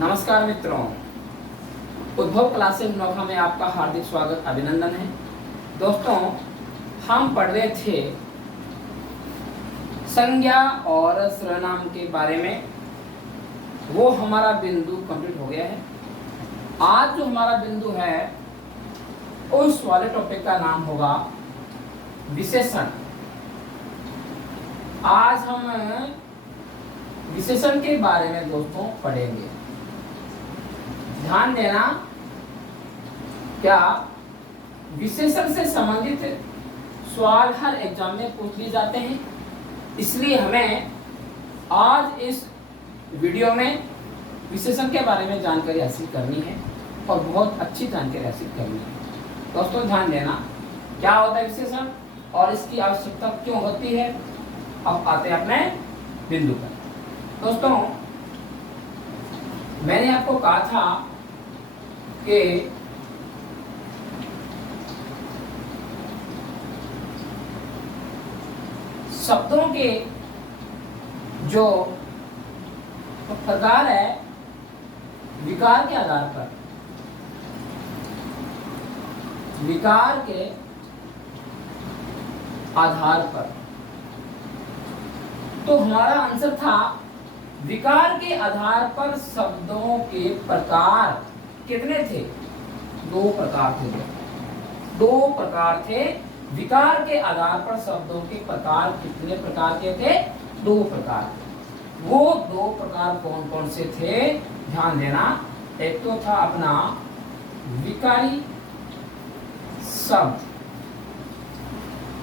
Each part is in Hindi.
नमस्कार मित्रों, उद्भव क्लासेस नोखा में आपका हार्दिक स्वागत अभिनंदन है। दोस्तों, हम पढ़ रहे थे संज्ञा और सर्वनाम के बारे में। वो हमारा बिंदु कंप्लीट हो गया है। आज जो हमारा बिंदु है उस वाले टॉपिक का नाम होगा विशेषण। आज हम विशेषण के बारे में दोस्तों पढ़ेंगे। ध्यान देना, क्या विशेषण से संबंधित सवाल हर एग्जाम में पूछ लिए जाते हैं, इसलिए हमें आज इस वीडियो में विशेषण के बारे में जानकारी हासिल करनी है और बहुत अच्छी जानकारी हासिल करनी है। दोस्तों ध्यान देना, क्या होता है विशेषण और इसकी आवश्यकता क्यों होती है। अब आते हैं अपने बिंदु पर। दोस्तों, मैंने आपको कहा था कि शब्दों के जो प्रकार है विकार के आधार पर, विकार के आधार पर, तो हमारा आंसर था विकार के आधार पर शब्दों के प्रकार कितने थे? दो प्रकार थे। दो प्रकार थे। विकार के आधार पर शब्दों के प्रकार कितने प्रकार के थे? दो प्रकार। वो दो प्रकार कौन कौन से थे? ध्यान देना, एक तो था अपना विकारी शब्द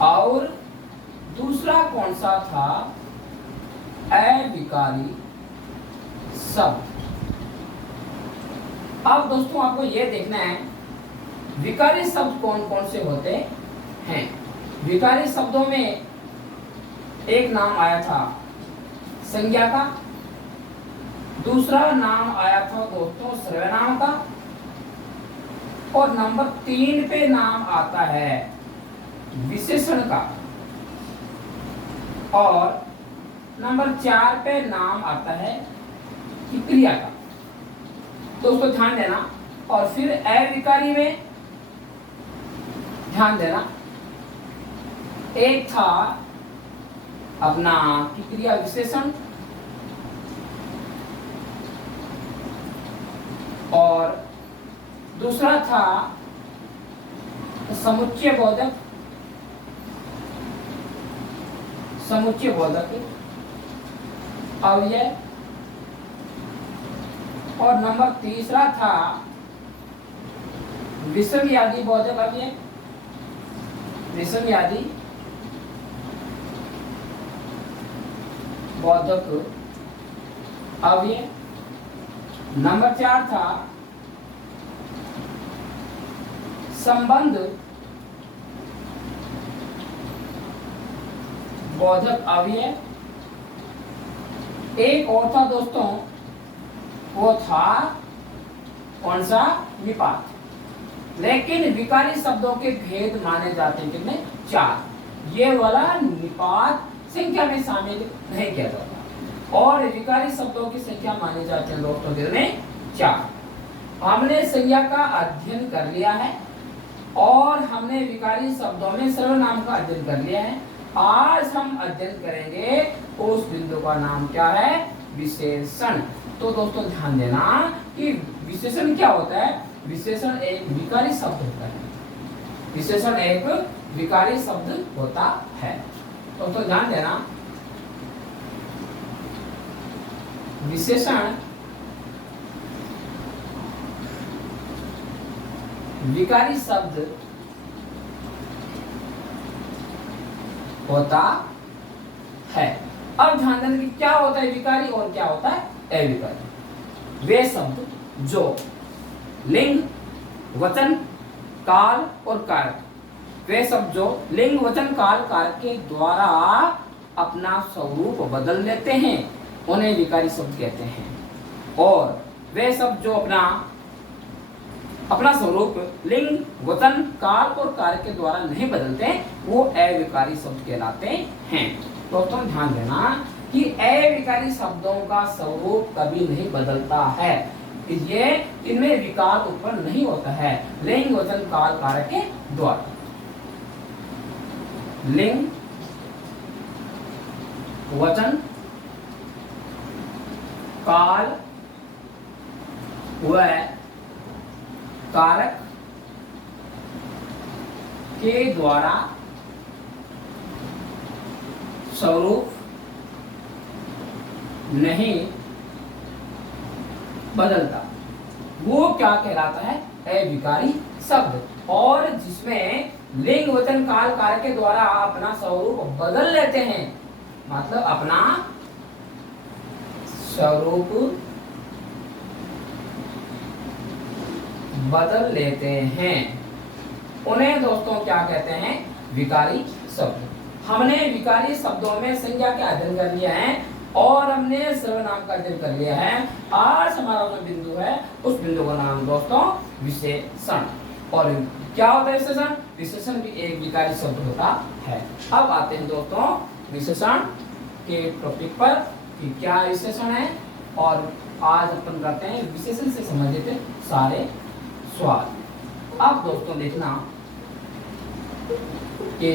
और दूसरा कौन सा था? अविकारी शब्द। अब दोस्तों आपको यह देखना है विकारी शब्द कौन कौन से होते हैं। विकारी शब्दों में एक नाम आया था संज्ञा का, दूसरा नाम आया था दोस्तों सर्वनाम का, और नंबर 3 पे नाम आता है विशेषण का, और नंबर 4 पे नाम आता है क्रिया का। दोस्तों ध्यान देना, और फिर अविकारी में ध्यान देना, एक था अपना क्रिया विशेषण और दूसरा था समुच्चय बोधक, समुच्चय बोधक अव्यय, और नंबर तीसरा था विषमयादि बोधक अव्यय, विषमयादि बोधक अव्यय। नंबर 4 था संबंध बोधक अव्यय। एक और था दोस्तों, वो था कौन सा? निपात। लेकिन विकारी शब्दों के भेद माने जाते हैं कितने? 4। ये वाला निपात संख्या में शामिल नहीं किया जाता, और विकारी शब्दों की संख्या माने जाते हैं दोस्तों कितने? 4। हमने संज्ञा का अध्ययन कर लिया है और हमने विकारी शब्दों में सर्वनाम का अध्ययन कर लिया है। आज हम अध्ययन करेंगे उस बिंदु का नाम क्या है? विशेषण। तो दोस्तों ध्यान देना कि विशेषण क्या होता है। विशेषण एक विकारी शब्द होता है। विशेषण एक विकारी शब्द होता है। दोस्तों ध्यान देना, विशेषण विकारी शब्द होता है। अब ध्यान देना कि क्या होता है विकारी और क्या होता है अविकारी। वे शब्द जो लिंग, वचन, काल और कारक, वे शब्द जो लिंग, वचन, काल, कारक के द्वारा अपना स्वरूप बदल लेते हैं उन्हें विकारी शब्द कहते हैं। और वे शब्द जो अपना स्वरूप लिंग, वचन, काल और कारक के द्वारा नहीं बदलते वो अविकारी शब्द कहलाते हैं। दोस्तों ध्यान देना कि अविकारी शब्दों का स्वरूप कभी नहीं बदलता है। ये इनमें विकार उत्पन्न नहीं होता है लिंग वचन काल कारक के द्वारा। लिंग वचन काल व कारक के द्वारा स्वरूप नहीं बदलता, वो क्या कहलाता है? अविकारी शब्द। और जिसमें लिंग वचन काल कारक के द्वारा अपना स्वरूप बदल लेते हैं, मतलब अपना स्वरूप बदल लेते हैं, उन्हें दोस्तों क्या कहते हैं? विकारी शब्द। हमने विकारी शब्दों में संज्ञा का अध्ययन कर लिया है और हमने सर्वनाम का अध्ययन कर लिया है। आज हमारा जो बिंदु है उस बिंदु का नाम दोस्तों विशेषण। और क्या होता है विशेषण? विशेषण भी एक विकारी शब्द होता है। अब आते हैं दोस्तों विशेषण के टॉपिक पर कि क्या विशेषण है, और आज अपन करते हैं विशेषण से संबंधित सारे सवाल। अब दोस्तों देखना कि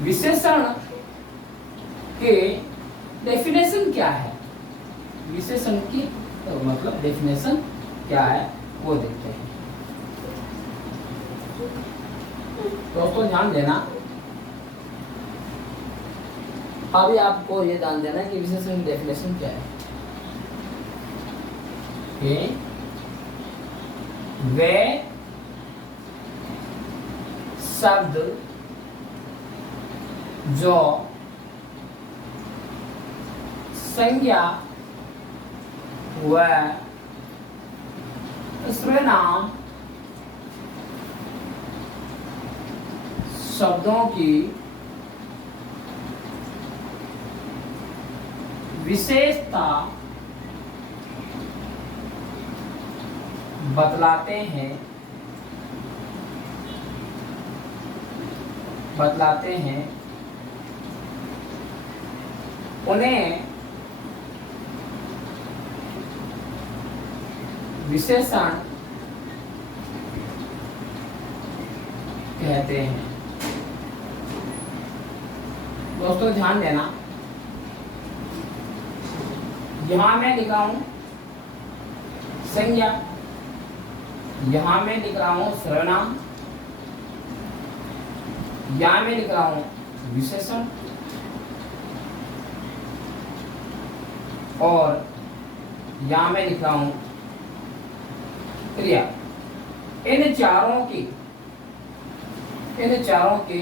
विशेषण के डेफिनेशन क्या है, विशेषण की तो मतलब डेफिनेशन क्या है वो देखते हैं। दोस्तों ध्यान देना, अभी आपको ये ध्यान देना कि विशेषण की डेफिनेशन क्या है। कि वे शब्द जो संज्ञा व सर्वनाम शब्दों की विशेषता बतलाते हैं उन्हें विशेषण कहते हैं। दोस्तों ध्यान देना, यहां मैं लिखा हूं संज्ञा, यहां मैं लिख रहा हूं सर्वनाम, यहां मैं लिख रहा हूं विशेषण, और यहां मैं लिख रहा हूं क्रिया। इन चारों की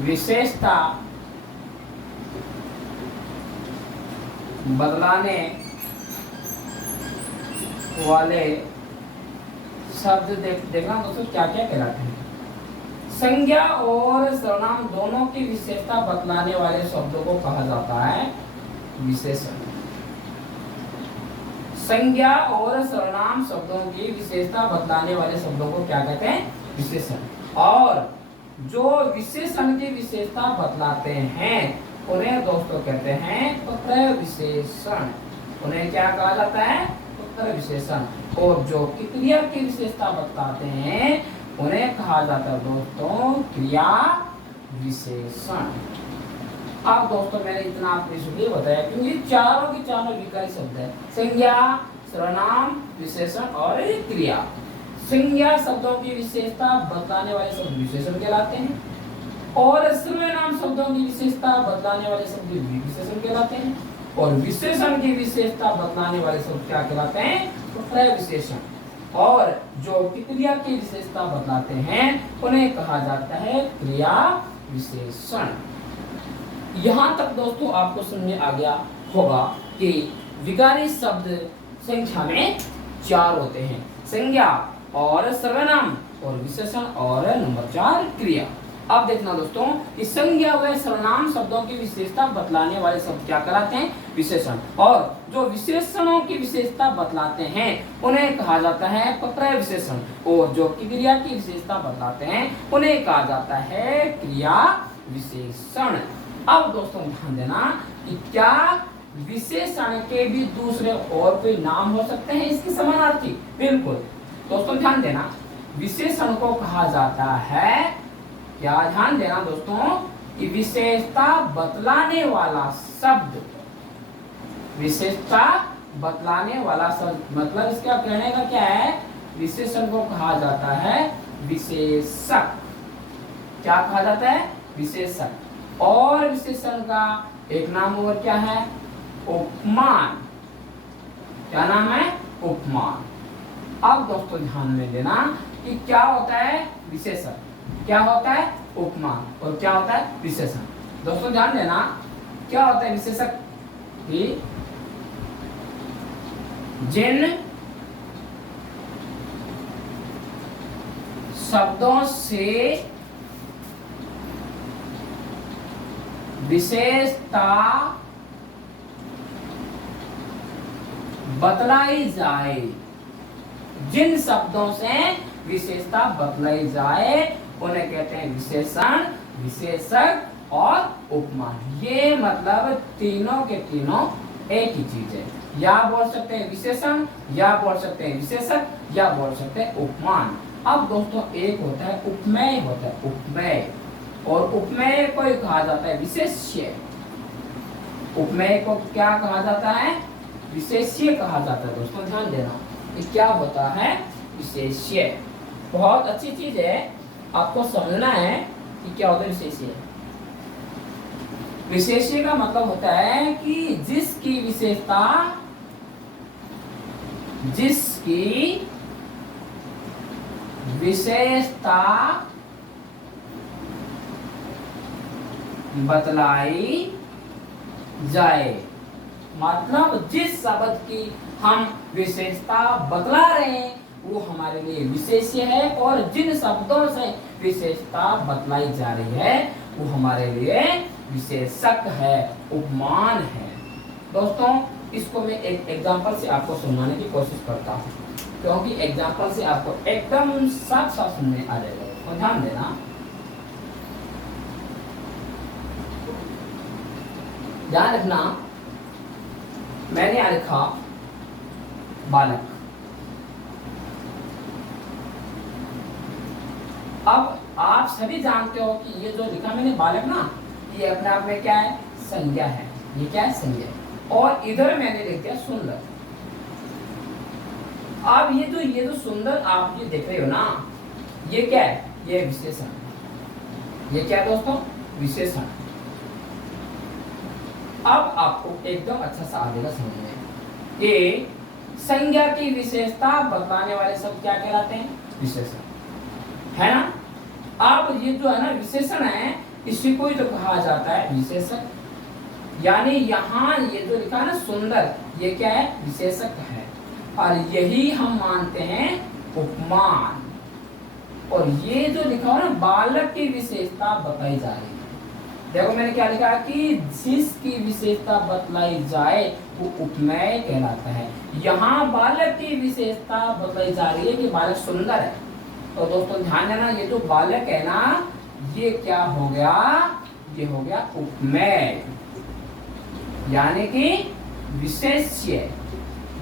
विशेषता बदलाने वाले शब्द देखना दोस्तों क्या क्या कहलाते हैं। संज्ञा और सर्वनाम दोनों की विशेषता बतलाने वाले शब्दों को कहा जाता है विशेषण। संज्ञा और सर्वनाम शब्दों की विशेषता बतलाने वाले शब्दों को क्या कहते हैं? विशेषण। और जो विशेषण की विशेषता बतलाते हैं उन्हें दोस्तों कहते हैं प्रत्यय विशेषण। उन्हें क्या कहा जाता है? प्रत्यय विशेषण। और जो क्रिया की विशेषता बतलाते हैं उन्हें कहा जाता है दोस्तों क्रिया विशेषण। अब दोस्तों मैंने इतना आपको इसलिए बताया क्योंकि चारों के चारों विकारी शब्द है, संज्ञा, सर्वनाम, विशेषण और क्रिया। संज्ञा शब्दों की विशेषता बतलाने वाले शब्द विशेषण कहलाते हैं, और सर्वनाम शब्दों की विशेषता बतलाने वाले शब्द विशेषण कहलाते हैं, और विशेषण की विशेषता बतलाने वाले शब्द क्या कहलाते हैं? प्रत्यय विशेषण। और जो क्रिया की विशेषता बतलाते हैं उन्हें कहा जाता है क्रिया विशेषण। यहाँ तक दोस्तों आपको समझ में आ गया होगा कि विकारी शब्द संख्या में 4 होते हैं, संज्ञा और सर्वनाम और विशेषण और नंबर 4 क्रिया। अब देखना दोस्तों कि संज्ञा व सर्वनाम शब्दों की विशेषता बतलाने वाले शब्द क्या कहलाते हैं? विशेषण। और जो विशेषणों की विशेषता बतलाते हैं उन्हें कहा जाता है प्रत्यय विशेषण, और जो क्रिया की विशेषता बतलाते हैं उन्हें कहा जाता है क्रिया विशेषण। अब दोस्तों ध्यान देना कि क्या विशेषण के भी दूसरे और कोई नाम हो सकते हैं इसके समानार्थी? बिल्कुल दोस्तों ध्यान देना, विशेषण को कहा जाता है, क्या ध्यान देना दोस्तों, कि विशेषता बतलाने वाला शब्द, विशेषता बतलाने वाला शब्द, मतलब इसका कहने का क्या है, विशेषण को कहा जाता है विशेषक। क्या कहा जाता है? विशेषक। और विशेषण का एक नाम और क्या है? उपमान। क्या नाम है? उपमान। अब दोस्तों ध्यान में देना कि क्या होता है विशेषण, क्या होता है उपमान, और क्या होता है विशेषण। दोस्तों ध्यान देना, क्या होता है विशेषक कि जिन शब्दों से विशेषता बतलाई जाए, जिन शब्दों से विशेषता बतलाई जाए उन्हें कहते हैं विशेषण, विशेषक और उपमान। ये मतलब तीनों के तीनों एक ही चीज है। या बोल सकते हैं विशेषण, या बोल सकते हैं विशेषक, या बोल सकते हैं उपमान। अब दोस्तों एक होता है उपमेय, होता है उपमेय, और उपमेय को कहा जाता है विशेष्य। उपमेय को क्या कहा जाता है? विशेष्य कहा जाता है। दोस्तों ध्यान देना, ये क्या होता है? विशेष्य। बहुत अच्छी चीज है, आपको समझना है कि क्या होता है विशेष्य। विशेष्य का मतलब होता है कि जिसकी विशेषता, जिसकी विशेषता बतलाई जाए, मतलब जिस शब्द की हम विशेषता बतला रहे हैं वो हमारे लिए विशेष्य है, और जिन शब्दों से विशेषता बतलाई जा रही है वो हमारे लिए विशेषक है, उपमान है। दोस्तों इसको मैं एक एग्जांपल से आपको सुनाने की कोशिश करता हूँ, क्योंकि एग्जांपल से आपको एकदम साफ साफ सुनने आ जाएगा। तो ध्यान देना, ध्यान रखना, मैंने यहाँ लिखा बालक। अब आप सभी जानते हो कि ये जो लिखा मैंने बालक ना, ये अपने आप में क्या है? संज्ञा है। ये क्या है? संज्ञा। और इधर मैंने लिख दिया सुंदर। अब ये जो सुंदर आप ये देख रहे हो ना, ये क्या है? ये विशेषण। ये क्या है दोस्तों? विशेषण। अब आपको एकदम अच्छा सा आगे का समझ में कि संज्ञा की विशेषता बताने वाले शब्द क्या कहलाते हैं? विशेषण, है ना। अब ये जो है ना विशेषण है, इसी को ही तो कहा जाता है विशेषक। यानी यहाँ ये जो लिखा है ना सुंदर, ये क्या है? विशेषक है, और यही हम मानते हैं उपमान। और ये जो लिखा हुआ ना बालक की विशेषता बताई जा रही है, देखो मैंने क्या लिखा कि जिसकी विशेषता बतलाई जाए वो उपमेय कहलाता है। यहाँ बालक की विशेषता बतलाई जा रही है कि बालक सुंदर है। तो दोस्तों ध्यान देना, ये जो बालक है ना, ये क्या हो गया? ये हो गया उपमेय, यानी कि विशेष्य।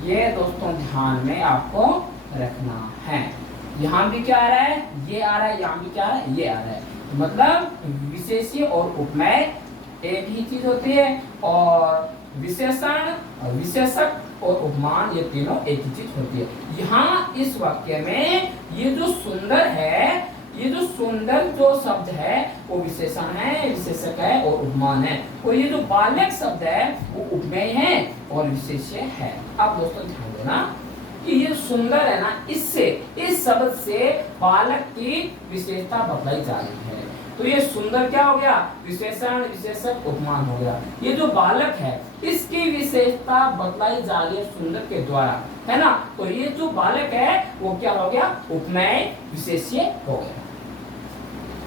ये दोस्तों ध्यान में आपको रखना है। यहाँ भी क्या आ रहा है? ये आ रहा है, यहाँ भी क्या आ रहा है? ये आ रहा है। मतलब विशेष्य और उपमेय एक ही चीज होती है, और विशेषण, विशेषक और उपमान ये तीनों एक ही चीज होती है। यहाँ इस वाक्य में ये जो सुंदर है, ये जो सुंदर जो शब्द है वो विशेषण है, विशेषक है और उपमान है, और ये जो बालक शब्द है वो उपमेय है और विशेष्य है। अब दोस्तों ध्यान देना कि ये सुंदर है ना, इससे, इस शब्द से बालक की विशेषता बतलाई जा रही है। तो ये सुंदर क्या हो गया? विशेषण, विशेषक, उपमान हो गया। ये जो बालक है इसकी विशेषता बतलाई जा रही है सुंदर के द्वारा, है ना। तो ये जो बालक है वो क्या हो गया? उपमेय, विशेष्य हो गया।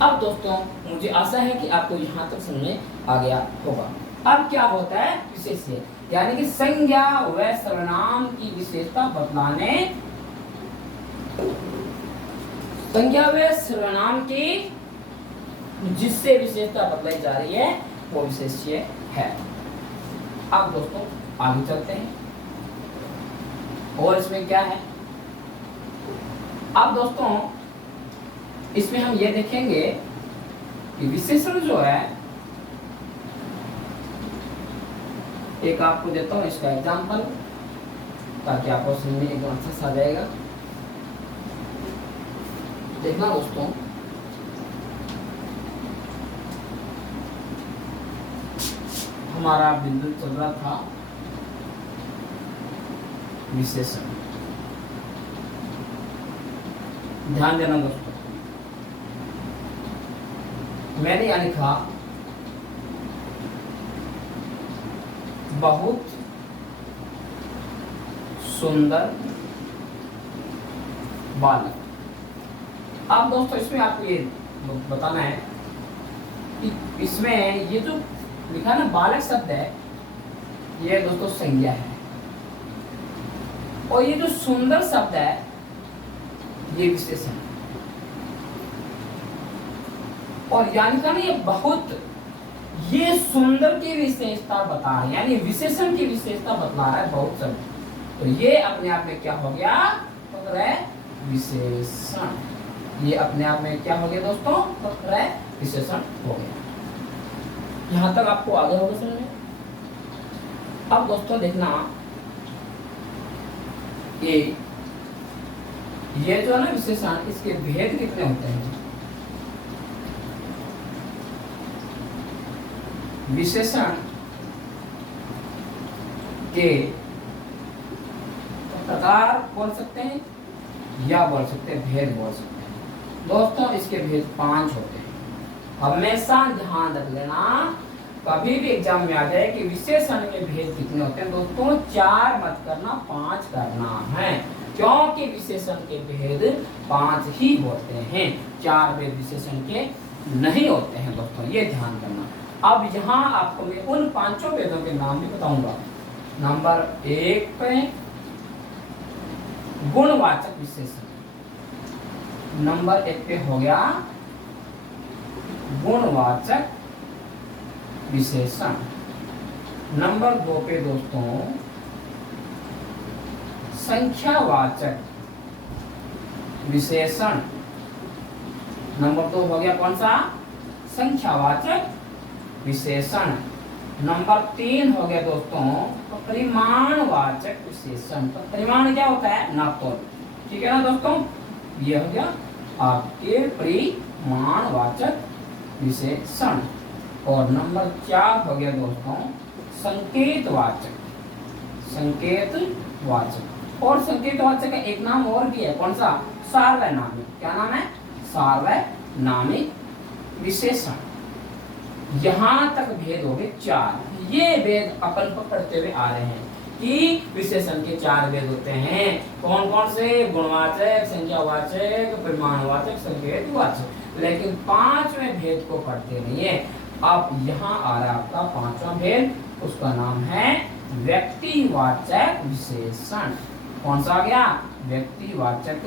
अब दोस्तों मुझे आशा है कि आपको यहाँ तक समझ में आ गया होगा। अब क्या होता है विशेष्य? यानी कि संज्ञा व सर्वनाम की विशेषता बतलाने, संज्ञा व सर्वनाम की जिससे विशेषता बतलाई जा रही है वो विशेष्य है। अब दोस्तों आगे चलते हैं और इसमें क्या है। अब दोस्तों इसमें हम ये देखेंगे कि विशेषण जो है, एक आपको देता हूं इसका एग्जांपल ताकि आपको समझ में एकदम अच्छा सा आ जाएगा। देखना दोस्तों, हमारा बिंदु चल रहा था विशेषण। ध्यान देना दोस्तों, मैंने यहाँ लिखा बहुत सुंदर बालक। अब दोस्तों इसमें आपको ये बताना है कि इसमें ये जो लिखा ना बालक शब्द है, ये दोस्तों संज्ञा है, और ये जो सुंदर शब्द है ये विशेषण है। और यानी का ना ये बहुत, ये सुंदर की विशेषता बता रहा है, यानी विशेषण की विशेषता बतला रहा है बहुत शब्द। तो ये अपने आप में क्या हो गया, विशेषण। ये अपने आप में क्या हो गया दोस्तों, विशेषण हो गया। यहां तक आपको आगे होगा समझ में। अब दोस्तों देखना, ये जो है ना विशेषण, इसके भेद कितने होते हैं। विशेषण के प्रकार बोल सकते हैं या बोल सकते हैं भेद बोल सकते हैं। दोस्तों इसके भेद 5 होते हैं। हमेशा ध्यान रख लेना, कभी भी एग्जाम में आ जाए कि विशेषण के भेद कितने होते हैं दोस्तों, 4 मत करना, 5 करना है, क्योंकि विशेषण के भेद 5 ही होते हैं, 4 भेद विशेषण के नहीं होते हैं दोस्तों, ये ध्यान करना। अब यहाँ आपको मैं उन 5 भेदों के नाम भी बताऊंगा। नंबर 1 पे गुणवाचक विशेषण, नंबर 1 पे हो गया गुणवाचक विशेषण। नंबर 2 पे दोस्तों संख्यावाचक विशेषण। नंबर 2 हो गया कौन सा, संख्यावाचक विशेषण। नंबर 3 हो गया दोस्तों परिमाणवाचक विशेषण। तो परिमाण क्या होता है, नापतोल, ठीक है ना दोस्तों। ये हो गया आपके परिमाणवाचक विशेषण। और नंबर 4 हो गया दोस्तों संकेतवाचक, संकेतवाचक। और संकेतवाचक का एक नाम और भी है, कौन सा, सार्वनामिक। क्या नाम है, सार्वनामिक विशेषण। यहां तक भेद हो गए 4। ये भेद अपन पढ़ते हुए आ रहे हैं कि विशेषण के 4 भेद होते हैं। कौन कौन से, गुणवाचक, संख्यावाचक, परिमाणवाचक, संकेतवाचक। लेकिन 5वें भेद को पढ़ते नहीं है। अब यहाँ आ रहा है आपका 5वां भेद, उसका नाम है व्यक्तिवाचक विशेषण। कौन सा आ गया, व्यक्तिवाचक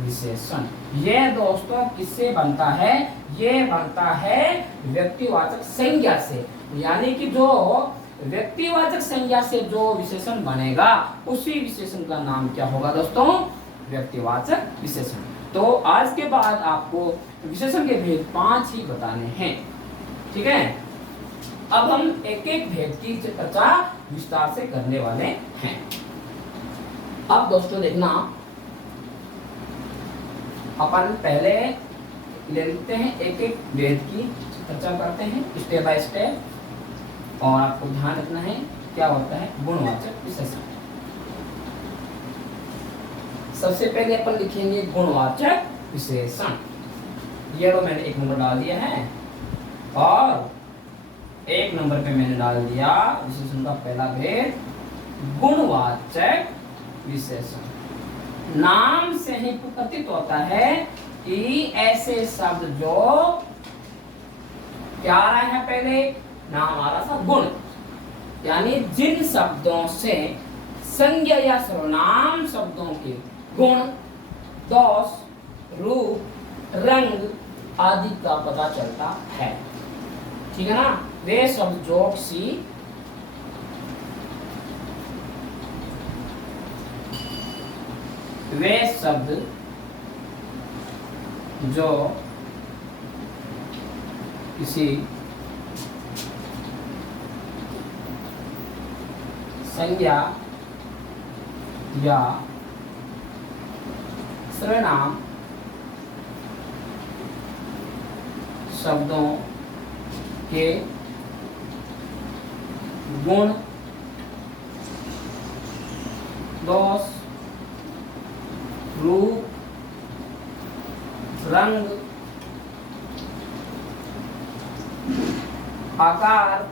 विशेषण। ये दोस्तों किससे बनता है, ये बनता है व्यक्तिवाचक संज्ञा से, यानी कि जो व्यक्तिवाचक संज्ञा से जो विशेषण बनेगा उसी विशेषण का नाम क्या होगा दोस्तों, व्यक्तिवाचक विशेषण। तो आज के बाद आपको विशेषण के भेद 5 ही बताने हैं, ठीक है। अब हम एक एक भेद की चर्चा विस्तार से करने वाले हैं। अब दोस्तों देखना, अपन पहले ले लेते हैं, एक एक भेद की चर्चा करते हैं स्टेप बाय स्टेप। और आपको ध्यान रखना है क्या होता है गुणवाचक विशेषण। सबसे पहले अपन लिखेंगे गुणवाचक विशेषण। ये तो मैंने 1 नंबर डाल दिया है, और 1 नंबर पे मैंने डाल दिया विशेषण का पहला भेद गुणवाचक विशेषण। नाम से ही प्रतीत होता है कि ऐसे शब्द जो क्या आ रहा है, पहले नाम आ रहा था गुण, यानी जिन शब्दों से संज्ञा या सर्वनाम शब्दों के गुण, दोष, रूप, रंग आदि का पता चलता है, ठीक है ना। वे शब्द जो किसी वे शब्द जो किसी संज्ञा या सर्वनाम शब्दों के गुण, दोष, रूप, रंग, आकार,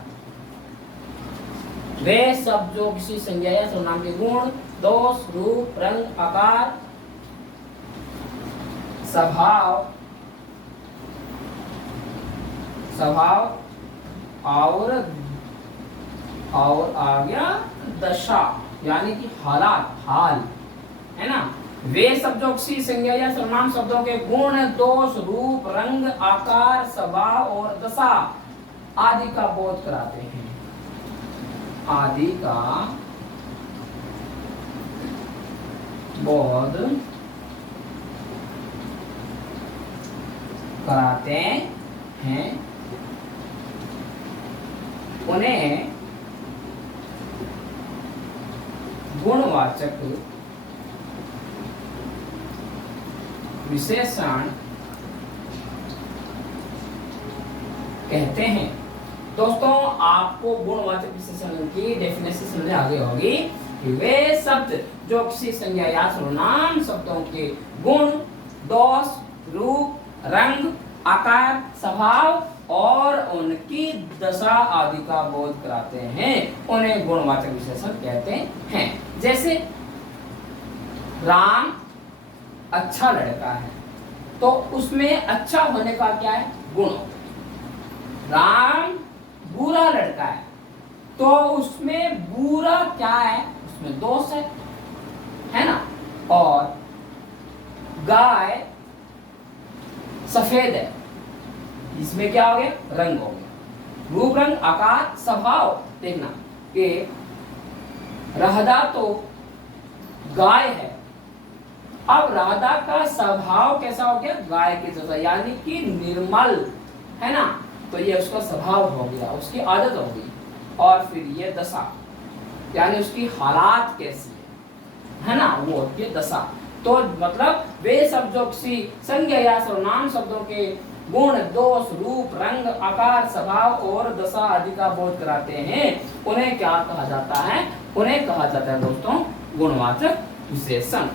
वे शब्द जो किसी संज्ञा या सर्वनाम के गुण, दोष, रूप, रंग, आकार, स्वभाव और आ गया दशा, यानी कि हालात, हाल, है ना। वे शब्द जो किसी संज्ञा या सर्वनाम शब्दों के गुण, दोष, रूप, रंग, आकार, स्वभाव और दशा आदि का बोध कराते हैं। आदि का बोध कराते हैं, उन्हें गुणवाचक विशेषण कहते हैं। दोस्तों, आपको गुणवाचक विशेषण की डेफिनेशन समझ आ गई होगी कि वे शब्द जो किसी संज्ञा या सर्वनाम शब्दों के गुण, दोष, रूप, रंग, आकार, स्वभाव और उनकी दशा आदि का बोध कराते हैं, उन्हें गुणवाचक विशेषण कहते हैं। जैसे राम अच्छा लड़का है, तो उसमें अच्छा होने का क्या है? गुण। राम बुरा लड़का है, तो उसमें बुरा क्या है? उसमें दोष है ना। और गाय सफेद है, इसमें क्या हो गया? रंग हो गया। रूप, रंग, आकार, स्वभाव देखना कि रहदा तो गाय है, अब राधा का स्वभाव कैसा हो गया? गाय के जैसा, यानी कि निर्मल, है ना। तो ये उसका स्वभाव हो गया, उसकी आदत हो गई। और फिर ये दशा, यानी उसकी हालात कैसी है ना, वो होती है दशा। तो मतलब वे शब्द जो किसी संज्ञा या सर्वनाम शब्दों के गुण, दोष, रूप, रंग, आकार, स्वभाव और दशा आदि का बोध कराते हैं, उन्हें क्या कहा जाता है? उन्हें कहा जाता है दोस्तों गुणवाचक विशेषण।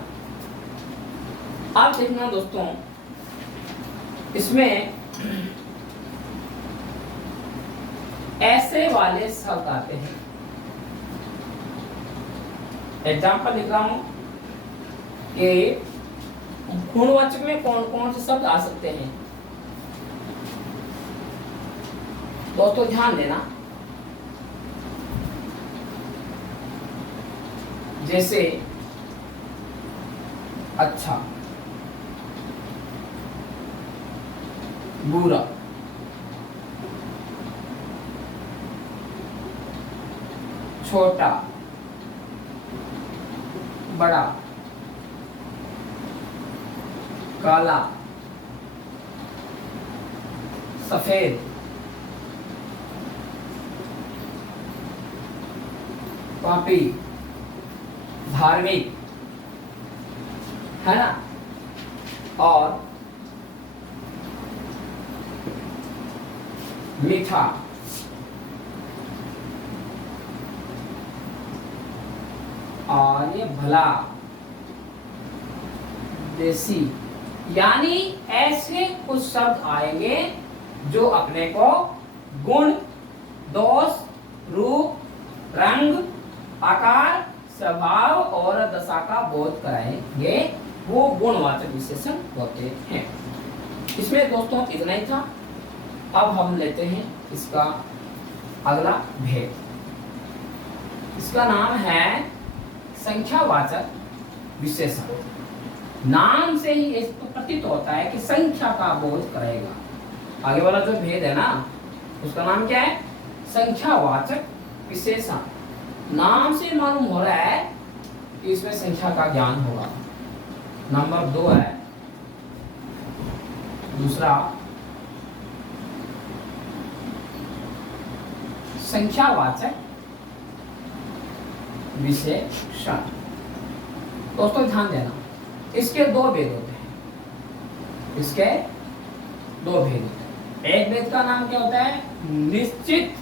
आप देखना दोस्तों, इसमें ऐसे वाले शब्द आते हैं। एग्जाम्पल लिख रहा हूं कि गुणवाचक में कौन कौन से शब्द आ सकते हैं। दोस्तों ध्यान देना, जैसे अच्छा, बुरा, छोटा, बड़ा, काला, सफेद, पापी, धार्मिक, है ना। और मीठा, और ये भला, देसी, यानी ऐसे कुछ शब्द आएंगे जो अपने को गुण, दोष, रूप, रंग, आकार, स्वभाव और दशा का बोध कराएंगे, वो गुणवाचक विशेषण होते हैं। इसमें दोस्तों इतना ही था। अब हम लेते हैं इसका अगला भेद। इसका नाम है संख्यावाचक विशेषण। नाम से ही इसको प्रतीत होता है कि संख्या का बोध करेगा। आगे वाला जो भेद है ना, उसका नाम क्या है? संख्यावाचक विशेषण। नाम से मालूम हो रहा है कि इसमें संख्या का ज्ञान होगा। नंबर 2 है दूसरा, संख्यावाचक विशेषण। दोस्तों ध्यान देना, इसके 2 भेद होते हैं। इसके 2 भेद होते हैं। एक भेद का नाम क्या होता है? निश्चित।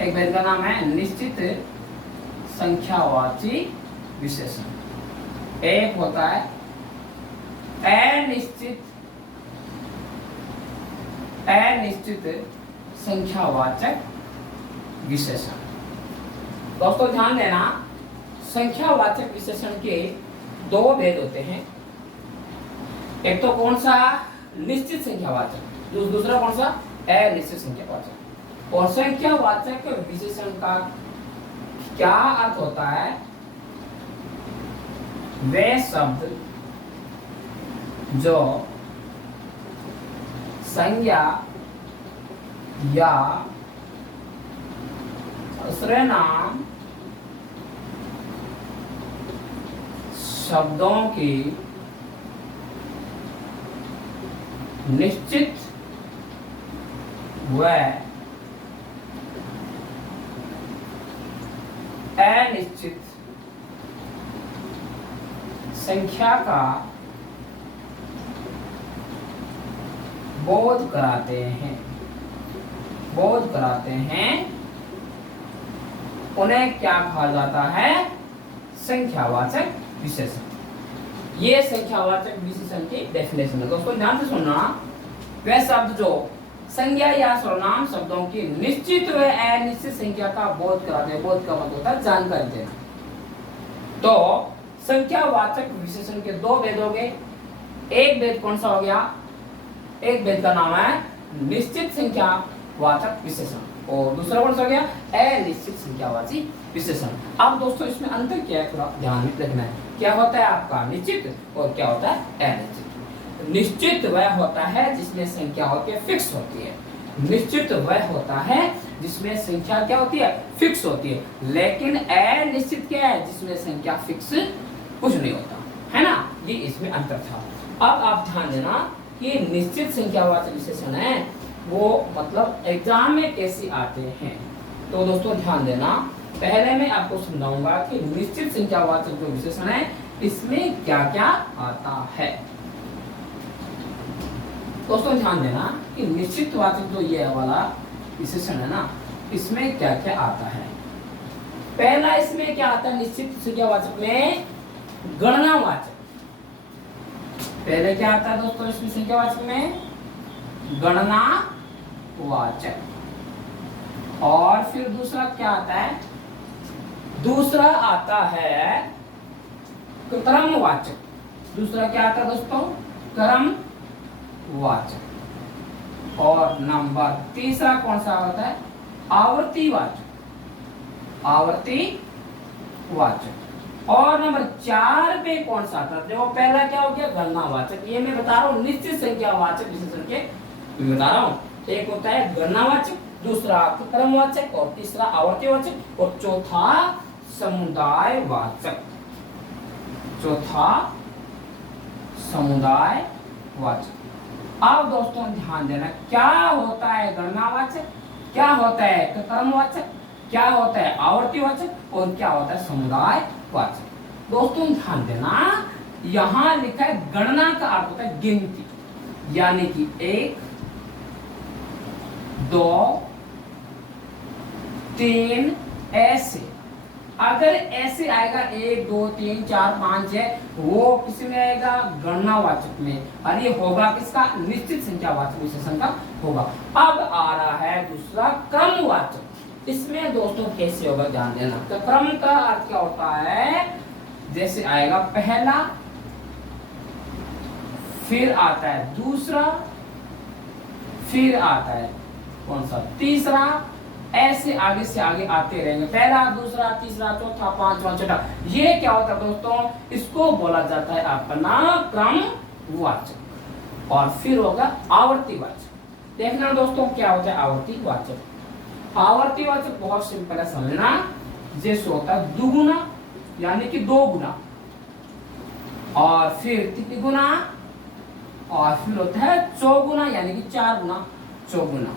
एक भेद का नाम है निश्चित संख्यावाची विशेषण। एक होता है अनिश्चित संख्यावाचक विशेषण। दोस्तों ध्यान देना, संख्यावाचक विशेषण के 2 भेद होते हैं। एक तो कौन सा? निश्चित संख्यावाचक। दूसरा कौन सा? अनिश्चित संख्यावाचक। और संख्यावाचक विशेषण का क्या अर्थ होता है? वे शब्द जो संज्ञा या सर्वनाम शब्दों की निश्चित व अनिश्चित संख्या का बोध कराते हैं। उन्हें क्या कहा जाता है? संख्यावाचक विशेषण। ये संख्यावाचक विशेषण की डेफिनेशन है। दोस्तों ध्यान से सुनना, वह शब्द जो संज्ञा या सर्वनाम शब्दों की निश्चित व अनिश्चित संख्या का बोध कराते हैं। बोध का मतलब होता है जानकारी देना। तो संख्यावाचक विशेषण के 2 भेद हो गए। एक भेद कौन सा हो गया? एक भेद का नाम है निश्चित संख्यावाचक विशेषण और दूसरा कौन सा हो गया? अनिश्चित संख्यावाची विशेषण। अब दोस्तों इसमें अंतर क्या है, थोड़ा ध्यान में रखना है। क्या होता है आपका निश्चित और क्या होता है अनिश्चित? निश्चित वह होता है जिसमें संख्या होती है, फिक्स होती है। निश्चित वह होता है जिसमें संख्या क्या होती है? फिक्स होती है। लेकिन अनिश्चित क्या है? जिसमें संख्या फिक्स कुछ नहीं होता है ना। ये इसमें अंतर था। अब आप ध्यान देना कि निश्चित संख्यावाचक विशेषण है वो मतलब एग्जाम में कैसे आते हैं। तो दोस्तों ध्यान देना, पहले मैं आपको समझाऊंगा कि निश्चित संख्यावाचक जो विशेषण है इसमें क्या क्या आता है। दोस्तों ध्यान देना कि निश्चित वाचक जो ये वाला विशेषण है ना, इसमें क्या क्या आता है। पहला इसमें क्या आता है? निश्चित संख्यावाचक में गणनावाचक। पहले क्या आता है दोस्तों इसमें संख्यावाचक में? गणनावाचक। और फिर दूसरा क्या आता है? दूसरा आता है क्रमवाचक। दूसरा क्या आता है दोस्तों? क्रमवाचक। और नंबर तीसरा कौन सा होता है? आवर्तीवाचक। आवर्तीवाचक। और नंबर 4 पे कौन सा आता है? देखो पहला क्या हो गया? गणनावाचक। ये मैं बता रहा हूँ निश्चित संख्यावाचक विशेषण के मैं बता रहा हूँ। एक होता है गणनावाचक, दूसरा क्रमवाचक और तीसरा आवर्तीवाचक और चौथा समुदायवाचक। चौथा समुदायवाचक। अब दोस्तों ध्यान देना, क्या होता है गणनावाचक, क्या होता है क्रमवाचक, क्या होता है आवर्तीवाचक और क्या होता है समुदायवाचक। दोस्तों ध्यान देना, यहां लिखा है गणना का अर्थ होता है गिनती, यानी कि 1 2 3 ऐसे। अगर ऐसे आएगा 1 2 3 4 5 6, वो किस में आएगा? गणनावाचक में। और ये होगा किसका? निश्चित संख्यावाचक विशेषण का होगा। अब आ रहा है दूसरा क्रमवाचक। इसमें दोस्तों कैसे होगा ध्यान देना। तो क्रम का अर्थ क्या होता है? जैसे आएगा पहला, फिर आता है दूसरा, फिर आता है कौन सा? तीसरा। ऐसे आगे से आगे आते रहेंगे, पहला दूसरा तीसरा चौथा पांचवा छठा। ये क्या होता है दोस्तों? इसको बोला जाता है अपना क्रमवाचक। और फिर होगा आवर्तीवाचक। देखना दोस्तों क्या होता है आवर्तीवाचक। आवर्तीवाचक बहुत सिंपल है समझना, जैसे होता है दुगुना यानी कि 2 गुना, और फिर 3 गुना, और फिर होता है चौगुना यानी कि 4 गुना, चौगुना।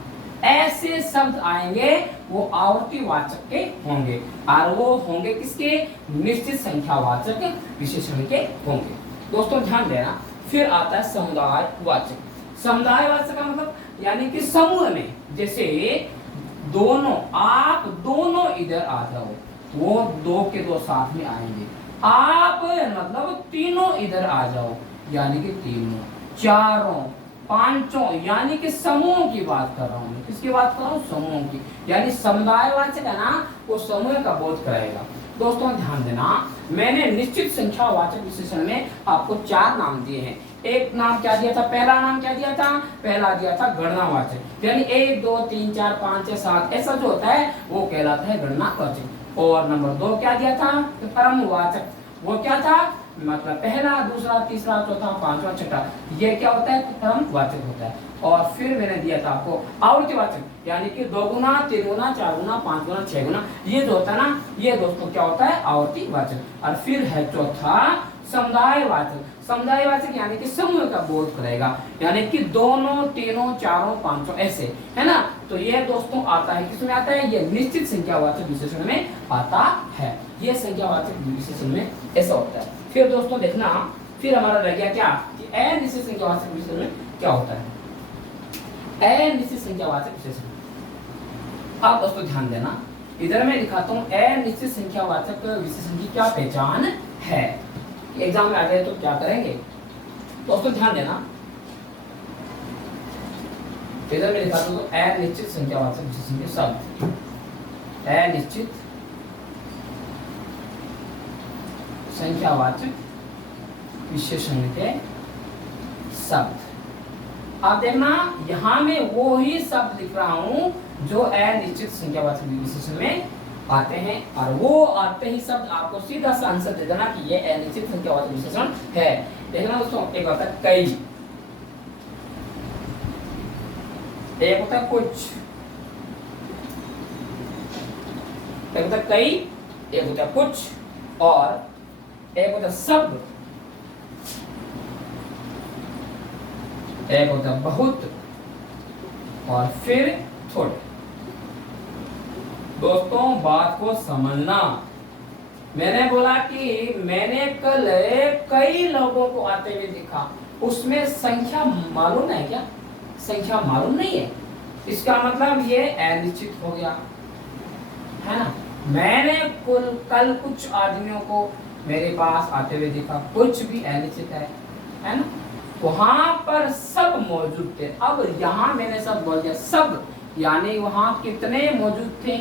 ऐसे शब्द आएंगे वो आवर्तीवाचक के होंगे, और वो होंगे किसके, निश्चित संख्यावाचक विशेषण के होंगे। दोस्तों ध्यान देना। फिर आता है समुदायवाचक। समुदायवाचक का मतलब यानी कि समूह में, जैसे दोनों, आप दोनों इधर आ जाओ, वो 2 के 2 साथ में आएंगे। आप मतलब तीनों इधर आ जाओ यानी कि तीनों, चारों, पांचों यानी कि समूह की बात कर रहा हूं मैं। किसकी बात कर रहा हूं, समूह की। यानी समुदायवाचक है ना, वो समूह का बोध कराएगा। दोस्तों ध्यान देना, मैंने निश्चित संख्यावाचक विशेषण में आपको 4 नाम दिए हैं। एक नाम क्या दिया था, पहला नाम क्या दिया था, पहला दिया था गणनावाचक, यानी 1 2 3 4 5 6 7 ऐसा जो होता है वो कहलाता है गणनावाचक। और नंबर 2 क्या दिया था, परमवाचक। वो क्या था, मतलब पहला, दूसरा, तीसरा, चौथा, पांचवा, छठा, ये क्या होता है, परमवाचक होता है। और फिर मैंने दिया था आपको आवर्तीवाचक, यानी कि 2 गुना, 3 गुना, 4 गुना, 5 गुना, 6 गुना, ये जो होता है ना, ये दोस्तों क्या होता है, आवर्तीवाचक। और फिर है चौथा समुदायवाचक। समुदायवाचक यानी कि समूह का बोध करेगा, यानी कि दोनों, तीनों, चारों, पांचों ऐसे, है ना। तो ये दोस्तों आता है, किसमें आता है, ये निश्चित संख्यावाचक विशेषण में आता है। ये संख्यावाचक विशेषण में ऐसा होता है। फिर दोस्तों देखना, फिर हमारा रह गया क्या कि अनिश्चित संख्यावाचक विशेषण में क्या होता है, अनिश्चित संख्यावाचक विशेषण। आप दोस्तों ध्यान देना, इधर मैं दिखाता हूँ अनिश्चित संख्यावाचक विशेषण की क्या पहचान है। एग्जाम में आ जाए तो क्या करेंगे, दोस्तों ध्यान देना। इधर मैं दिखाता हूँ अनिश्चित संख्यावाचक विशेषण के शब्द, अनिश्चित संख्यावाचक विशेषण के शब्द। आप देखना, यहां में वो ही शब्द लिख रहा हूं जो अनिश्चित संख्यावाचक विशेषण में आते हैं, और वो आते ही शब्द आपको सीधा सा आंसर दे देना कि ये अनिश्चित संख्यावाचक विशेषण है। देखना दोस्तों, एक होता है कई, एक होता है कुछ, एक होता है कई, एक होता है कुछ, और एक होता है सब, एक होता है बहुत, और फिर थोड़े। दोस्तों बात को समझना, मैंने बोला कि मैंने कल कई लोगों को आते हुए देखा, उसमें संख्या मालूम है क्या, संख्या मालूम नहीं है, इसका मतलब ये अनिश्चित हो गया, है ना। मैंने कल कुछ आदमियों को मेरे पास आते हुए देखा, कुछ भी अनिश्चित है ना। वहां पर सब मौजूद थे, अब यहाँ मैंने सब बोल दिया सब, यानी वहां कितने मौजूद थे,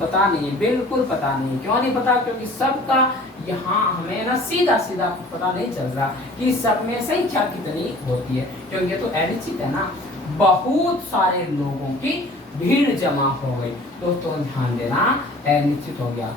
पता नहीं, बिल्कुल पता नहीं। क्यों नहीं पता, क्योंकि सबका यहाँ हमें ना सीधा सीधा पता नहीं चल रहा कि सब में संख्या कितनी होती है, क्योंकि तो अनिश्चित है ना। बहुत सारे लोगों की भीड़ जमा हो गई, दोस्तों ध्यान देना, अनिश्चित हो गया।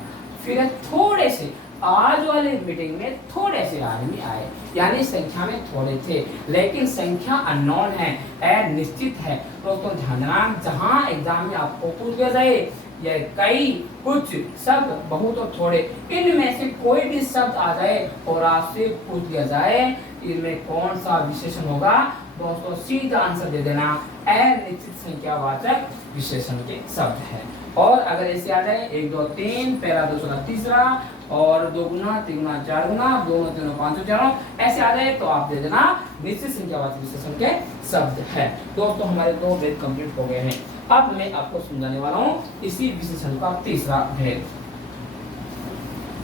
फिर थोड़े से, आज वाले मीटिंग में थोड़े से आदमी आए, यानी संख्या में थोड़े थे, लेकिन संख्या अननोन है, अनिश्चित है। दोस्तों ध्यान देना, जहां एग्जाम में आपको पूछ दिया जाए ये कई, कुछ, सब, बहुत और थोड़े, इनमें से कोई भी शब्द आ जाए और आपसे पूछ दिया जाए इनमें कौन सा विशेषण होगा, दोस्तों सीधा आंसर दे देना, अनिश्चित संख्यावाचक विशेषण के शब्द है। और अगर ऐसे आ जाए 1 2 3, पहला, दूसरा, तीसरा, और 2 गुना, 3 गुना, 4 गुना, 2 3 5 चारों ऐसे आ जाए तो आप दे देना निश्चित संख्यावाचक विशेषण के शब्द है। दोस्तों हमारे 2 भेद कंप्लीट हो गए हैं। अब मैं आपको समझाने वाला हूँ इसी विशेषण का तीसरा भेद।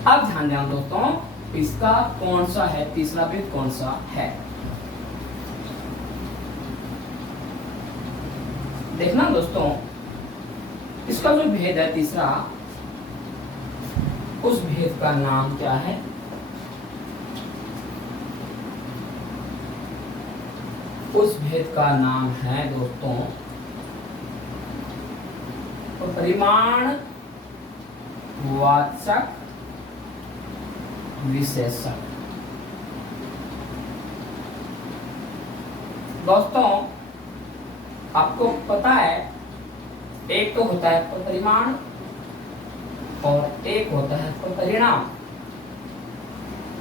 अब ध्यान देना दोस्तों, इसका कौन सा है तीसरा भेद, कौन सा है, देखना दोस्तों। इसका जो भेद है तीसरा, उस भेद का नाम क्या है, उस भेद का नाम है दोस्तों परिमाण वाचक विशेषण। दोस्तों आपको पता है एक तो होता है परिमाण और एक होता है परिणाम।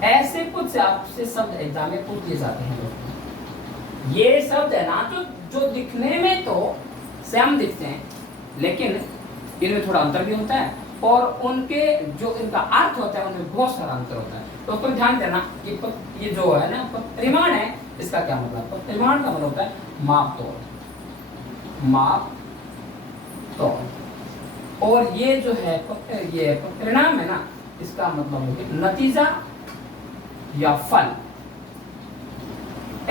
ऐसे कुछ आपसे शब्द एग्जाम में पूछ लिए जाते हैं दोस्तों। ये शब्द है ना जो जो दिखने में तो सेम दिखते हैं, लेकिन इनमें थोड़ा अंतर भी होता है और उनके जो इनका अर्थ होता है उनमें बहुत सारा अंतर होता है। तो उसको ध्यान देना कि ये जो है ना परिमाण है, इसका क्या मतलब? परिमाण का मतलब होता है माप तोल, माप तोल। और ये जो है ये परिणाम है ना, इसका मतलब होता है नतीजा या फल।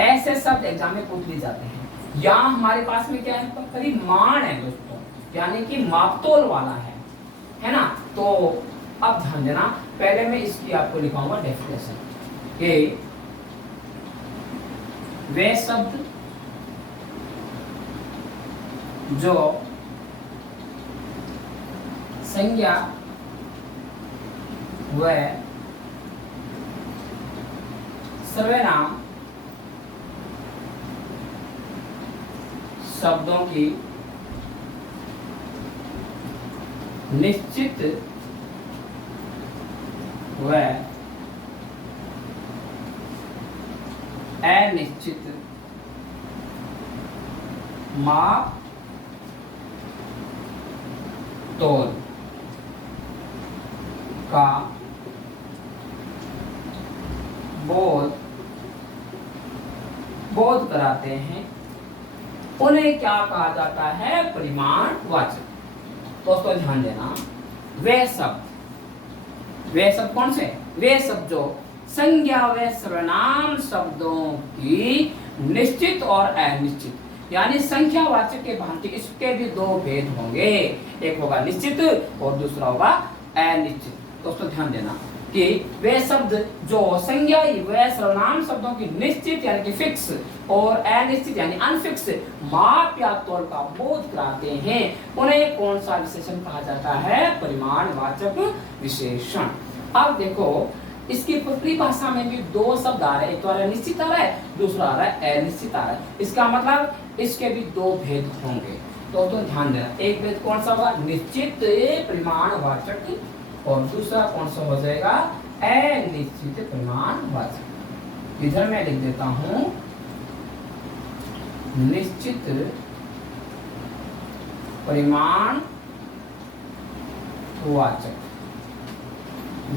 ऐसे शब्द एग्जाम में पूछ लिए जाते हैं। यहाँ हमारे पास में क्या है? परिमाण है दोस्तों, यानी कि मापतोल वाला है ना। तो अब ध्यान देना, पहले मैं इसकी आपको लिखाऊंगा डेफिनेशन कि वे शब्द जो संज्ञा व सर्वनाम शब्दों की निश्चित व अनिश्चित माप तोल का बोध कराते हैं, उन्हें क्या कहा जाता है? परिमाण वाचक। दोस्तों ध्यान देना, वे शब्द कौन से? वे शब्द जो संज्ञा व सर्वनाम शब्दों की निश्चित और अनिश्चित, यानी संख्यावाचक के भांति इसके भी दो भेद होंगे, एक होगा निश्चित और दूसरा होगा अनिश्चित। दोस्तों ध्यान देना कि वे शब्द जो संज्ञा व सर्वनाम शब्दों की निश्चित यानी कि फिक्स और अनिश्चित यानी अनफिक्स माप या तोल का बोध कराते हैं, उन्हें कौन सा विशेषण कहा जाता है? परिमाणवाचक विशेषण। अब देखो इसकी परिभाषा में भी दो शब्द आ रहे हैं, एक तो आ रहा है निश्चित आ रहा है, दूसरा आ रहा है अनिश्चित आ रहा है। इसका मतलब इसके भी दो भेद होंगे। तो ध्यान देना, एक भेद कौन सा होगा? निश्चित परिमाणवाचक, और दूसरा कौन सा हो जाएगा? अनिश्चित परिमाणवाचक। इधर मैं लिख देता हूं निश्चित परिमाणवाचक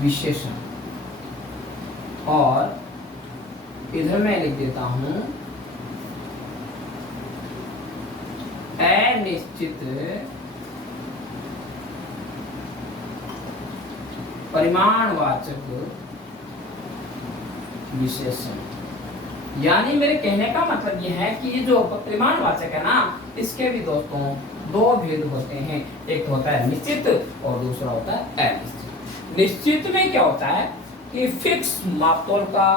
विशेषण, और इधर मैं लिख देता हूं अनिश्चित परिमाणवाचक विशेषण। यानी मेरे कहने का मतलब यह है कि ये जो परिमाणवाचक है ना, इसके भी दोस्तों दो भेद होते हैं, एक होता है निश्चित और दूसरा होता है अनिश्चित। निश्चित में क्या होता है कि फिक्स मापतोल का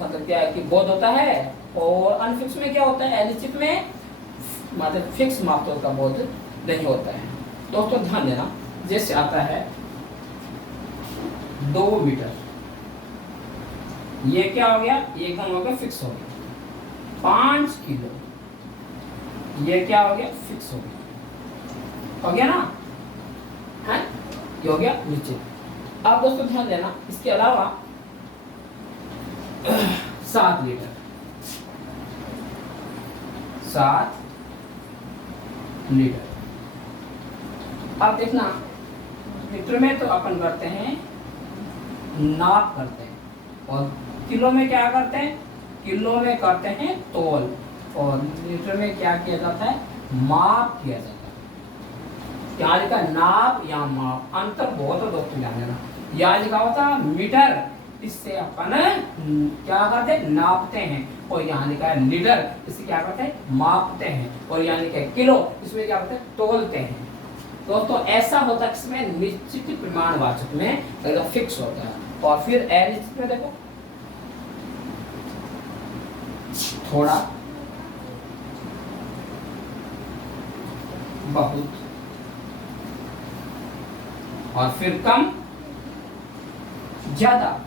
मतलब क्या है कि बोध होता है, और अनफिक्स में क्या होता है? अनिश्चित में मतलब फिक्स मापतोल का बोध नहीं होता है। दोस्तों ध्यान देना, जैसे आता है 2 मीटर, ये क्या हो गया? ये एकदम हो गया फिक्स हो गया। 5 किलो, ये क्या हो गया? फिक्स हो गया ना, है ये हो गया निश्चित। अब दोस्तों ध्यान देना, इसके अलावा 7 लीटर, 7 लीटर। अब देखना, लीटर में तो अपन करते हैं नाप करते हैं, और किलो में क्या करते हैं? किलो में करते हैं तोल, और लीटर में क्या किया जाता है? माप किया जाता है। क्या लिखा? नाप या माप, अंतर बहुत है दोस्तों ध्यान देना। यहाँ लिखा होता मीटर, इससे अपन क्या करते हैं? नापते हैं, और यहाँ लिखा है लीटर, इससे क्या करते हैं? मापते हैं, और यहाँ लिखा है किलो, इसमें क्या करते हैं? तोलते हैं। दोस्तों ऐसा होता है इसमें निश्चित परिमाणवाचक में एकदम फिक्स होता है, और फिर अनिश्चित में देखो थोड़ा बहुत, और फिर कम ज्यादा,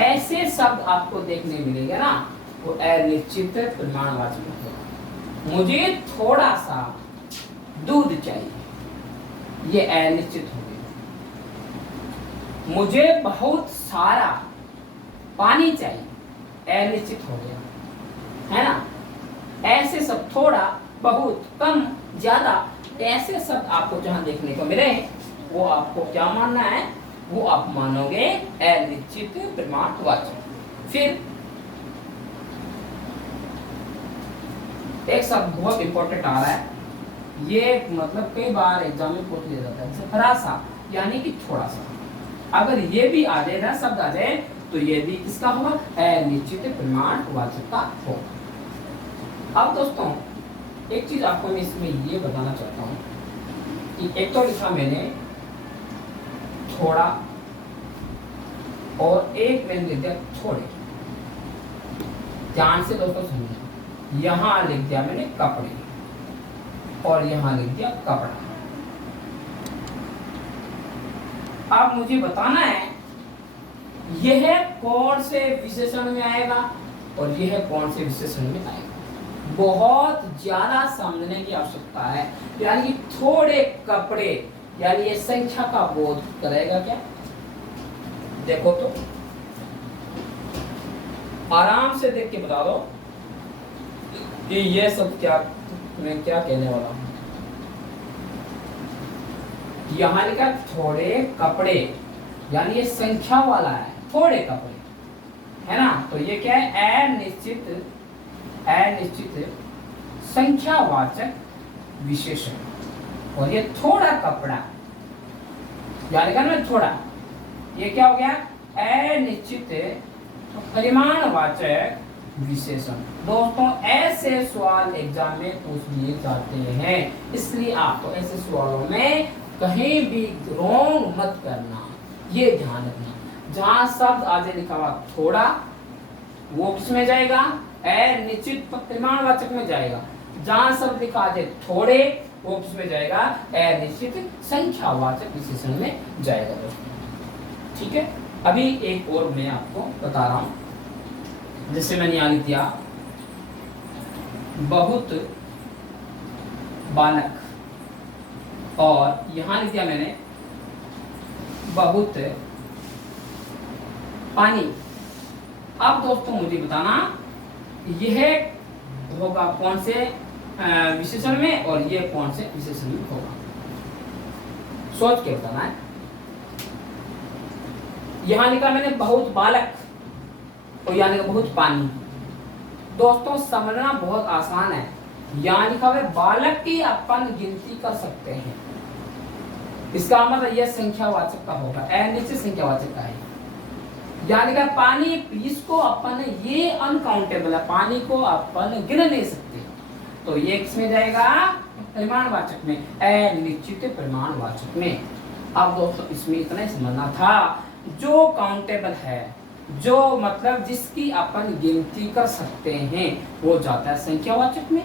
ऐसे शब्द आपको देखने मिलेंगे ना, वो अनिश्चित परिमाणवाचक होगा। मुझे थोड़ा सा दूध चाहिए, ये अनिश्चित हो गया। मुझे बहुत सारा पानी चाहिए, अनिश्चित हो गया, है ना। ऐसे सब, थोड़ा, बहुत, कम, ज्यादा, ऐसे सब आपको जहां देखने को मिले वो आपको क्या मानना है, वो आप मानोगे अनिश्चित परिमाणवाचक। फिर एक शब्द बहुत इंपॉर्टेंट आ रहा है, ये मतलब कई बार एग्जाम में पूछ लिया जाता है, जैसे फरासा यानी कि थोड़ा सा। अगर ये भी आ जाए ना, शब्द आ जाए, तो ये भी किसका होगा, अनिश्चित परिमाणवाचक का होगा। अब दोस्तों एक चीज आपको मैं इसमें ये बताना चाहता हूँ कि एक तो लिखा मैंने थोड़ा और एक मैंने लिख दिया थोड़े। ध्यान से दोस्तों सुनिए, यहां लिख दिया मैंने कपड़े और यहां लिख दिया कपड़ा। अब मुझे बताना है यह कौन से विशेषण में आएगा और यह कौन से विशेषण में आएगा। बहुत ज्यादा समझने की आवश्यकता है, यानी कि थोड़े कपड़े, यानी ये संख्या का बोध करेगा क्या। देखो तो आराम से देख के बता दो कि ये सब क्या, मैं क्या कहने वाला हूं। यहां लिखा थोड़े कपड़े, यानी ये संख्या वाला है, थोड़े कपड़े, है ना। तो ये क्या है, अनिश्चित संख्यावाचक विशेषण। और ये थोड़ा कपड़ा, याद करना ना थोड़ा, ये क्या हो गया, अनिश्चित परिमाणवाचक विशेषण। दोस्तों ऐसे सवाल एग्जाम में पूछ लिए जाते हैं, इसलिए आपको ऐसे सवालों में कहीं भी रॉन्ग मत करना, ये ध्यान रखना। जहां शब्द आगे लिखा हुआ थोड़ा, वो किसमें जाएगा, अनिश्चित परिमाणवाचक में जाएगा। जहां शब्द लिखा आ जाए थोड़े, वो किसमें जाएगा, अनिश्चित संख्यावाचक विशेषण में जाएगा दोस्तों। ठीक है, अभी एक और मैं आपको बता रहा हूं। जैसे मैंने यहां लिख दिया बहुत बालक, और यहां लिख दिया मैंने बहुत पानी। अब दोस्तों मुझे बताना यह होगा कौन से विशेषण में और यह कौन से विशेषण में होगा, सोच के बताना है। यहां लिखा मैंने बहुत बालक और यहां लिखा बहुत पानी। दोस्तों समझना बहुत आसान है। यहां लिखा हुआ बालक की अपन गिनती कर सकते हैं, इसका मतलब यह संख्यावाचक का होगा, अनिश्चित संख्यावाचक का है। यहाँ लिखा पानी, इसको अपन, ये अनकाउंटेबल है, पानी को अपन गिन नहीं सकते, तो ये किसमें जाएगा, परिमाणवाचक में, अनिश्चित परिमाणवाचक में। अब दोस्तों इसमें इतना ही समझना था, जो काउंटेबल है, जो मतलब जिसकी अपन गिनती कर सकते हैं, वो जाता है संख्यावाचक में,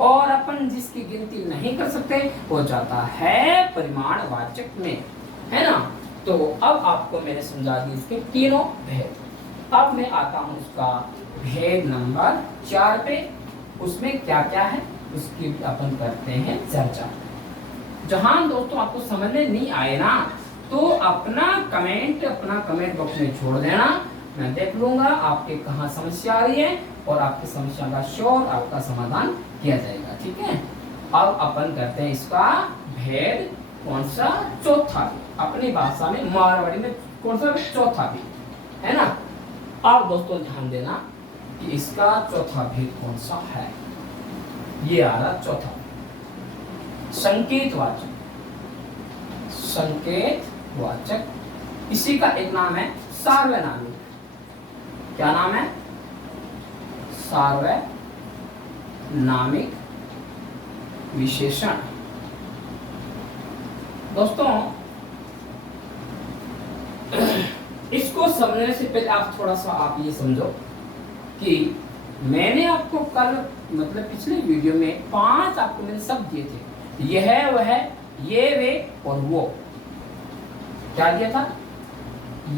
और अपन जिसकी गिनती नहीं कर सकते वो जाता है परिमाणवाचक में, है ना। तो अब आपको मैंने समझा दी इसके तीनों भेद। अब मैं आता हूं उसका भेद नंबर 4 पे। उसमें क्या क्या है उसकी अपन करते हैं चर्चा। जहां दोस्तों आपको समझने नहीं आए ना, तो अपना कमेंट बॉक्स में छोड़ देना, मैं देख लूंगा आपके कहाँ समस्या आ रही है और आपकी समस्या का श्योर आपका समाधान किया जाएगा। ठीक है, अब अपन करते हैं इसका भेद कौन सा, चौथा भी, अपनी भाषा में मारवाड़ी में कौन सा, चौथा भी, है ना। अब दोस्तों ध्यान देना कि इसका चौथा भेद कौन सा है। ये आ रहा चौथा, संकेतवाचक। संकेतवाचक, इसी का एक नाम है सार्वनामिक। क्या नाम है, सार्वनामिक विशेषण। दोस्तों इसको समझने से पहले आप थोड़ा सा आप ये समझो कि मैंने आपको कल मतलब पिछले वीडियो में 5 आपको मैंने शब्द दिए थे, यह वह, ये वे और वो। क्या दिया था,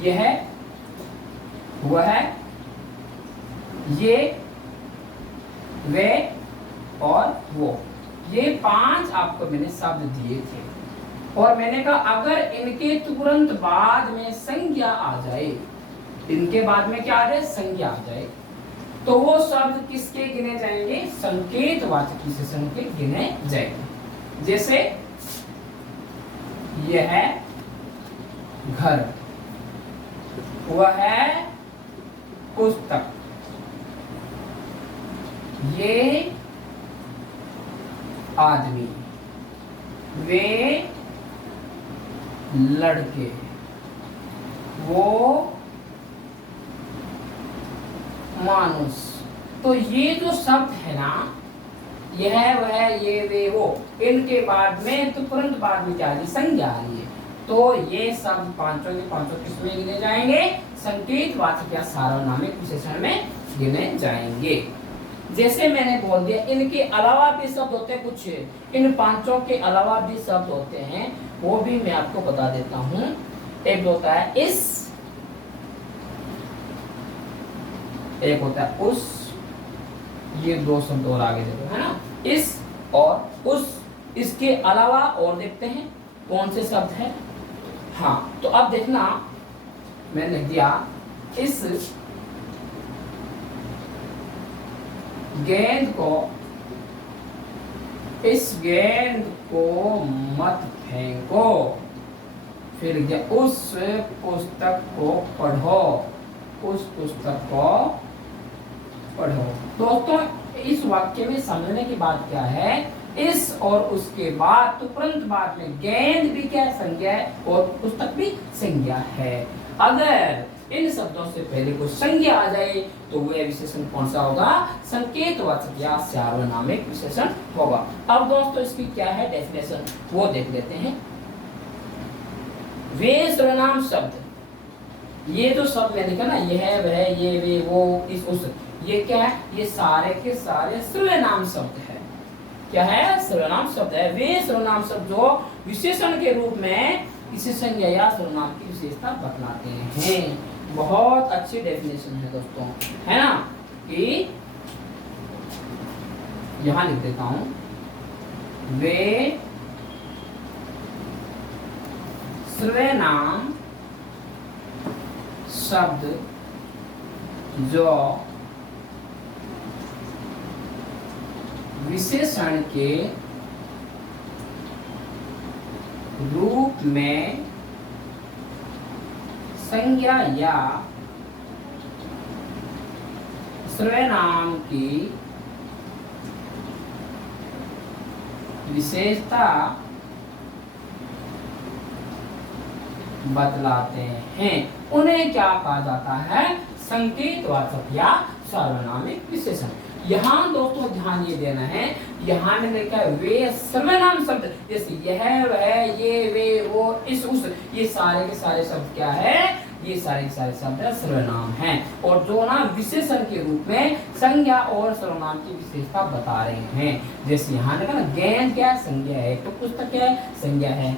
यह वह, ये वे और वो, ये 5 आपको मैंने शब्द दिए थे और मैंने कहा अगर इनके तुरंत बाद में संज्ञा आ जाए, इनके बाद में क्या आ जाए, संज्ञा आ जाए, तो वो शब्द किसके गिने जाएंगे, संकेतवाचक विशेषण के गिने जाएंगे। जैसे यह है घर, वह है पुस्तक, ये आदमी, वे लड़के, वो मानुष। तो ये जो शब्द है ना, यह वह ये वे वो, इनके बाद में तो तुरंत बाद में क्या आ रही, संज्ञा आ रही है, तो ये शब्द पांचों के पांचों किसमें गिने जाएंगे, संकेतवाचक या सार्वनामिक विशेषण में गिने जाएंगे। जैसे मैंने बोल दिया इनके अलावा भी शब्द होते हैं कुछ, इन पांचों के अलावा भी शब्द होते हैं, वो भी मैं आपको बता देता हूं। एक होता है इस, एक होता है उस, ये दो शब्द और आगे देखो है ना, इस और उस। इसके अलावा और देखते हैं कौन से शब्द है। हाँ, तो अब देखना मैंने लिख दिया इस गेंद को, इस गेंद को मत फेंको, फिर उस पुस्तक को पढ़ो, उस पुस्तक को पढ़ो। दोस्तों इस वाक्य में समझने की बात क्या है, इस और उसके बाद तुरंत बाद में गेंद भी क्या संज्ञा है और पुस्तक भी संज्ञा है। अगर इन शब्दों से पहले कोई संज्ञा आ जाए तो वह विशेषण कौन सा होगा, संकेतवाचक या सार्वनामिक विशेषण होगा। अब दोस्तों इसकी क्या है डेफिनेशन, वो देख लेते हैं। वे सर्वनाम शब्द, ये जो शब्द मैंने कहा ना, यह वह ये वे वो इस उस, ये क्या है, ये सारे के सारे सर्वनाम शब्द है। क्या है, सर्वनाम शब्द है। वे सर्वनाम शब्द जो विशेषण के रूप में किसी संज्ञा या सर्वनाम की विशेषता बतलाते हैं। बहुत अच्छी डेफिनेशन है दोस्तों, है ना, कि यहां लिख देता हूं, वे सर्वनाम शब्द जो विशेषण के रूप में संज्ञा या सर्वनाम की विशेषता बतलाते हैं, उन्हें क्या कहा जाता है, संकेतवाचक या सार्वनामिक विशेषण। यहाँ दोस्तों ध्यान ये देना है, यहाँ मैंने लिखा है वे सर्वनाम शब्द, जैसे यह वह ये वे वो इस उस, ये सारे के सारे शब्द क्या है, ये सारे के सारे शब्द सर्वनाम हैं और जो ना विशेषण के रूप में संज्ञा और सर्वनाम की विशेषता बता रहे हैं। जैसे यहाँ लिखा ना गेंद क्या है, संज्ञा है, तो पुस्तक क्या है, संज्ञा है,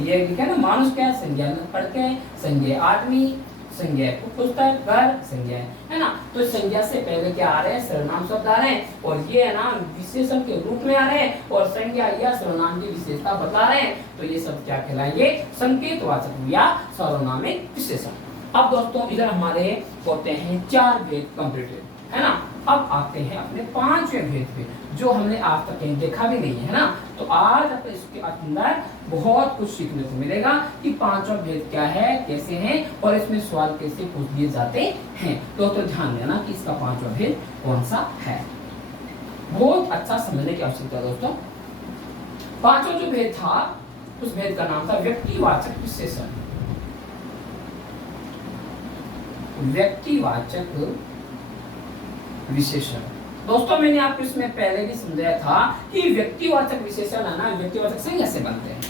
ये लिखा ना मानुष क्या है, संज्ञा पढ़ते, संज्ञा आदमी, संज्ञा पुस्तक, घर, संज्ञा है ना। तो संज्ञा से पहले क्या आ रहे हैं, सर्वनाम शब्द आ रहे हैं और ये है ना विशेषण के रूप में आ रहे हैं और संज्ञा या सर्वनाम की विशेषता बता रहे हैं, तो ये सब क्या कहलाएंगे, संकेतवाचक या सार्वनामिक विशेषण। अब दोस्तों इधर हमारे होते हैं 4 भेद कंप्लीटेड, है ना। अब आते हैं अपने 5वें भेद पे, जो हमने आज तक कहीं देखा भी नहीं है ना। तो आज अपने इसके अंदर बहुत कुछ सीखने को मिलेगा कि 5वां भेद क्या है, कैसे है और इसमें सवाल कैसे पूछ दिए जाते हैं। तो ध्यान देना कि इसका 5वां भेद कौन सा है, बहुत अच्छा समझने की आवश्यकता है दोस्तों। 5वां जो भेद था उस भेद का नाम था व्यक्तिवाचक विशेषण। व्यक्तिवाचक विशेषण दोस्तों मैंने आपको इसमें पहले भी समझाया था कि व्यक्तिवाचक विशेषण है ना, व्यक्तिवाचक संज्ञा से बनते हैं।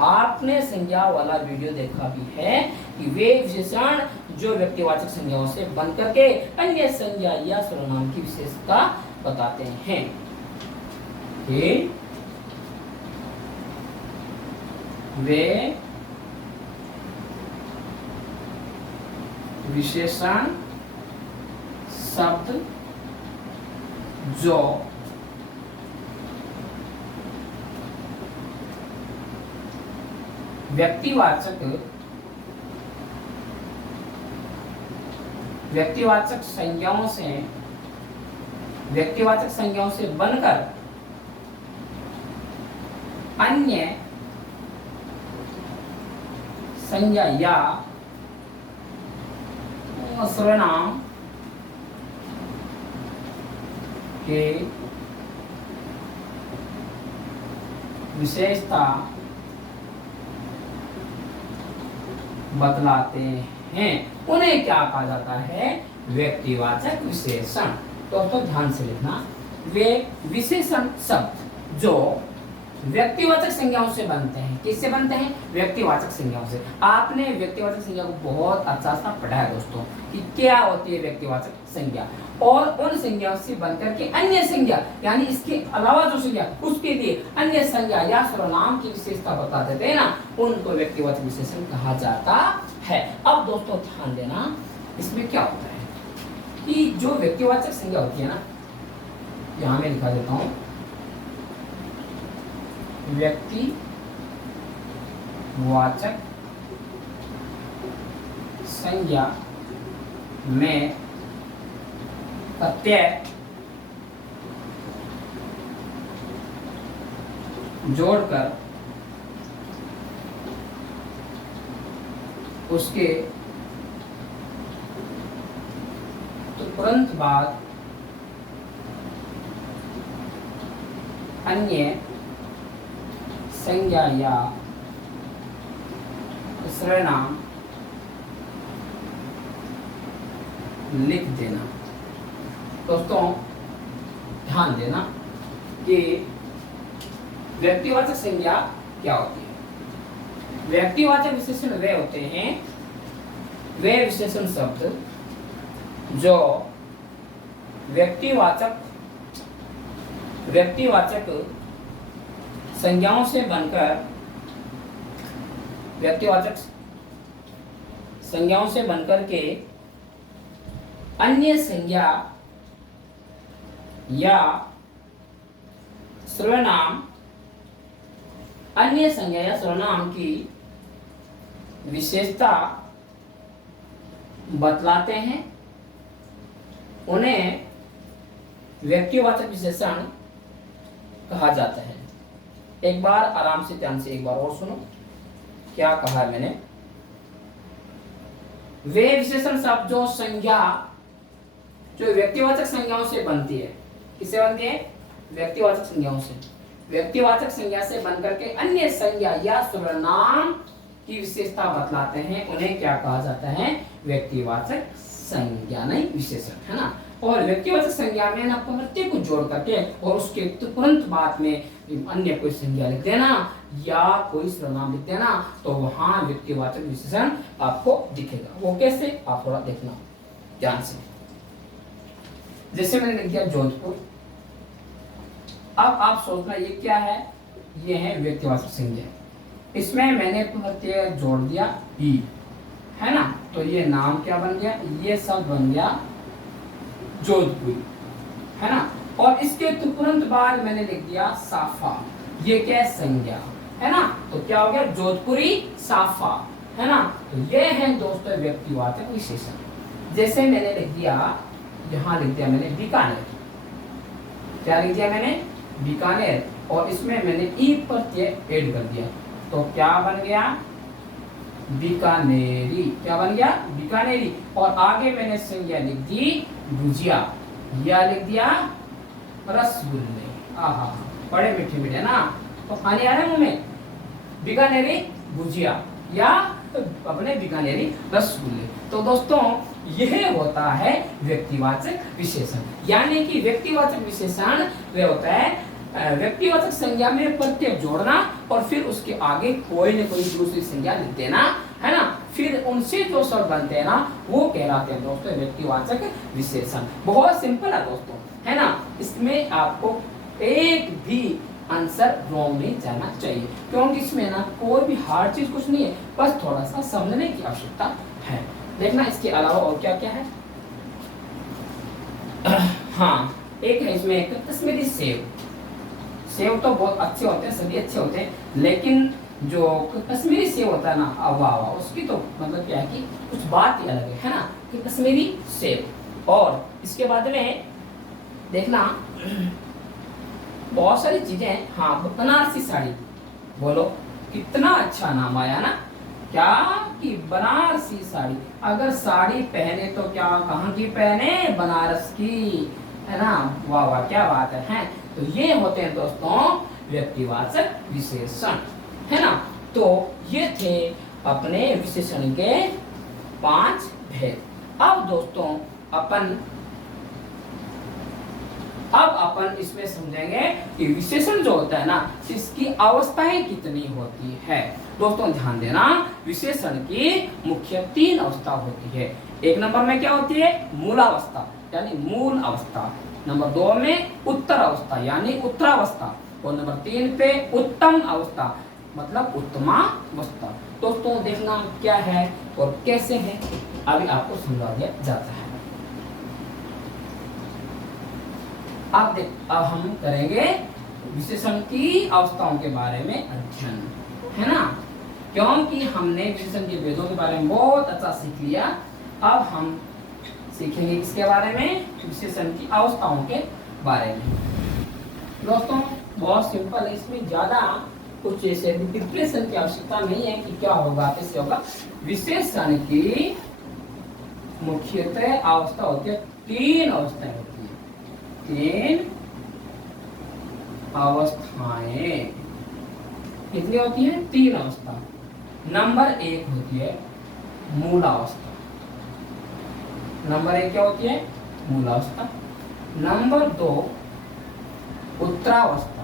आपने संज्ञा वाला वीडियो देखा भी है कि वे विशेषण जो व्यक्तिवाचक संज्ञाओं से बन करके अन्य संज्ञा या सर्वनाम की विशेषता बताते हैं। वे विशेषण शब्द जो व्यक्तिवाचक संज्ञाओं से बनकर अन्य संज्ञा या सर्वनाम के विशेषता बतलाते हैं, उन्हें क्या कहा जाता है? व्यक्तिवाचक विशेषण। दोस्तों ध्यान से लिखना, वे विशेषण शब्द जो व्यक्तिवाचक संज्ञाओं से बनते हैं। किससे बनते हैं? व्यक्तिवाचक संज्ञाओं से। आपने व्यक्तिवाचक संज्ञा को बहुत अच्छा सा पढ़ा है दोस्तों कि क्या होती है व्यक्तिवाचक संज्ञा, और उन संज्ञाओं से बनकर के अन्य संज्ञा यानी इसके अलावा जो संज्ञा उसके लिए अन्य संज्ञा या सर्वनाम की विशेषता बता देते हैं ना, उनको व्यक्तिवाचक विशेषण कहा जाता है। अब दोस्तों ध्यान देना, इसमें क्या होता है कि जो व्यक्तिवाचक संज्ञा होती है ना, यहां मैं लिखा देता हूं, व्यक्तिवाचक संज्ञा में प्रत्यय जोड़कर उसके तुरंत बाद अन्य संज्ञा या सर्वनाम लिख देना। दोस्तों ध्यान देना कि व्यक्तिवाचक संज्ञा क्या होती है। व्यक्तिवाचक विशेषण वे होते हैं, वे विशेषण शब्द जो व्यक्तिवाचक संज्ञाओं से बनकर के अन्य संज्ञा या सर्वनाम की विशेषता बतलाते हैं, उन्हें व्यक्तिवाचक विशेषण कहा जाता है। एक बार आराम से ध्यान से एक बार और सुनो, क्या कहा है मैंने? वे विशेषण शब्द जो संज्ञा जो व्यक्तिवाचक संज्ञाओं से बनती है। किससे बनती है? व्यक्तिवाचक संज्ञाओं से। व्यक्तिवाचक संज्ञा से बनकर के अन्य संज्ञा या सर्वनाम की विशेषता बतलाते हैं, उन्हें क्या कहा जाता है? व्यक्तिवाचक संज्ञा, नहीं विशेषण, है ना। और व्यक्तिवाचक संज्ञा में ना प्रत्यय को जोड़ करके और उसके तुरंत बाद में अन्य कोई संज्ञा लिख देना या कोई सर्वनाम लिख देना, तो वहां व्यक्तिवाचक विशेषण आपको दिखेगा। वो कैसे? आप थोड़ा देखना ध्यान से। जैसे मैंने लिख दिया जोधपुर, अब आप सोचना ये क्या है? ये है व्यक्तिवाचक संज्ञा। इसमें मैंने प्रत्यय जोड़ दिया ही, है ना, तो ये नाम क्या बन गया? ये सब बन गया जोधपुर, है ना। और इसके तुरंत बाद मैंने लिख दिया साफा, ये क्या है? संज्ञा, है ना। तो क्या हो गया? जोधपुरी साफा, है ना। तो ये है दोस्तों व्यक्तिवाचक विशेषण। जैसे मैंने लिख दिया, यहां लिख दिया मैंने बीकानेर, क्या लिख दिया मैंने? बीकानेर, और इसमें मैंने ई प्रत्यय ऐड कर दिया, तो क्या बन गया? बीकानेरी। क्या बन गया? बीकानेरी। और आगे मैंने संज्ञा लिख दी भुजिया, या लिख दिया रसगुल्ले। आहा, बड़े मीठे मीठे ना, तो पानी आ रहा है मुंह में। बीकानेरी भुजिया या अपने बीकानेरी रसगुल्ले। तो दोस्तों यह होता है व्यक्तिवाचक विशेषण। यानी कि व्यक्तिवाचक विशेषण वे होता है व्यक्तिवाचक संज्ञा में प्रत्यय जोड़ना और फिर उसके आगे कोई न कोई दूसरी संज्ञा लिख देना, है ना। फिर उनसे जो शब्द बनते हैं ना, वो कहलाते हैं दोस्तों व्यक्तिवाचक विशेषण। बहुत सिंपल है दोस्तों, है ना। इसमें आपको एक भी आंसर रॉन्ग नहीं जाना चाहिए, क्योंकि इसमें ना कोई भी हार्ड चीज कुछ नहीं है, बस थोड़ा सा समझने की आवश्यकता है। देखना इसके अलावा और क्या क्या है। हाँ, एक है इसमें कश्मीरी सेव। सेव तो बहुत अच्छे होते हैं, सभी अच्छे होते हैं, लेकिन जो कश्मीरी सेब होता है ना, वाह वाह, उसकी तो मतलब क्या है कि कुछ बात ही अलग है ना, कि कश्मीरी सेब। और इसके बाद में देखना बहुत सारी चीजें, हाँ बनारसी साड़ी, बोलो कितना अच्छा नाम आया ना, क्या कि बनारसी साड़ी। अगर साड़ी पहने तो क्या कहाँ की पहने, बनारस की, है ना, वाह वाह क्या बात है। तो ये होते हैं दोस्तों व्यक्तिवाचक विशेषण, है ना। तो ये थे अपने विशेषण के 5 भेद। अब दोस्तों अपन इसमें समझेंगे कि विशेषण जो होता है ना, इसकी अवस्थाएं कितनी होती है। दोस्तों ध्यान देना, विशेषण की मुख्य 3 अवस्था होती है। 1 नंबर में क्या होती है, मूलावस्था यानी मूल अवस्था। नंबर 2 में उत्तर अवस्था यानी उत्तरावस्था। और नंबर 3 पे उत्तम अवस्था मतलब उत्तमावस्था। दोस्तों देखना क्या है और कैसे है, अभी आपको समझा दिया जाता है। अब हम करेंगे विशेषण की अवस्थाओं के बारे में अध्ययन, है ना, क्योंकि हमने विशेषण के भेदों के बारे में बहुत अच्छा सीख लिया। अब हम सीखेंगे किसके बारे में, विशेषण की अवस्थाओं के बारे में। दोस्तों बहुत सिंपल है, इसमें ज्यादा कुछ ऐसे डिप्रेशन की आवश्यकता नहीं है कि क्या होगा कैसे होगा। विशेषण की मुख्यतः अवस्था होती है, 3 अवस्थाएं होती है, 3 अवस्थाएं। कितनी होती है, 3 अवस्था। नंबर 1 होती है मूलावस्था। नंबर 1 क्या होती है, मूलावस्था। नंबर 2 उत्तरावस्था,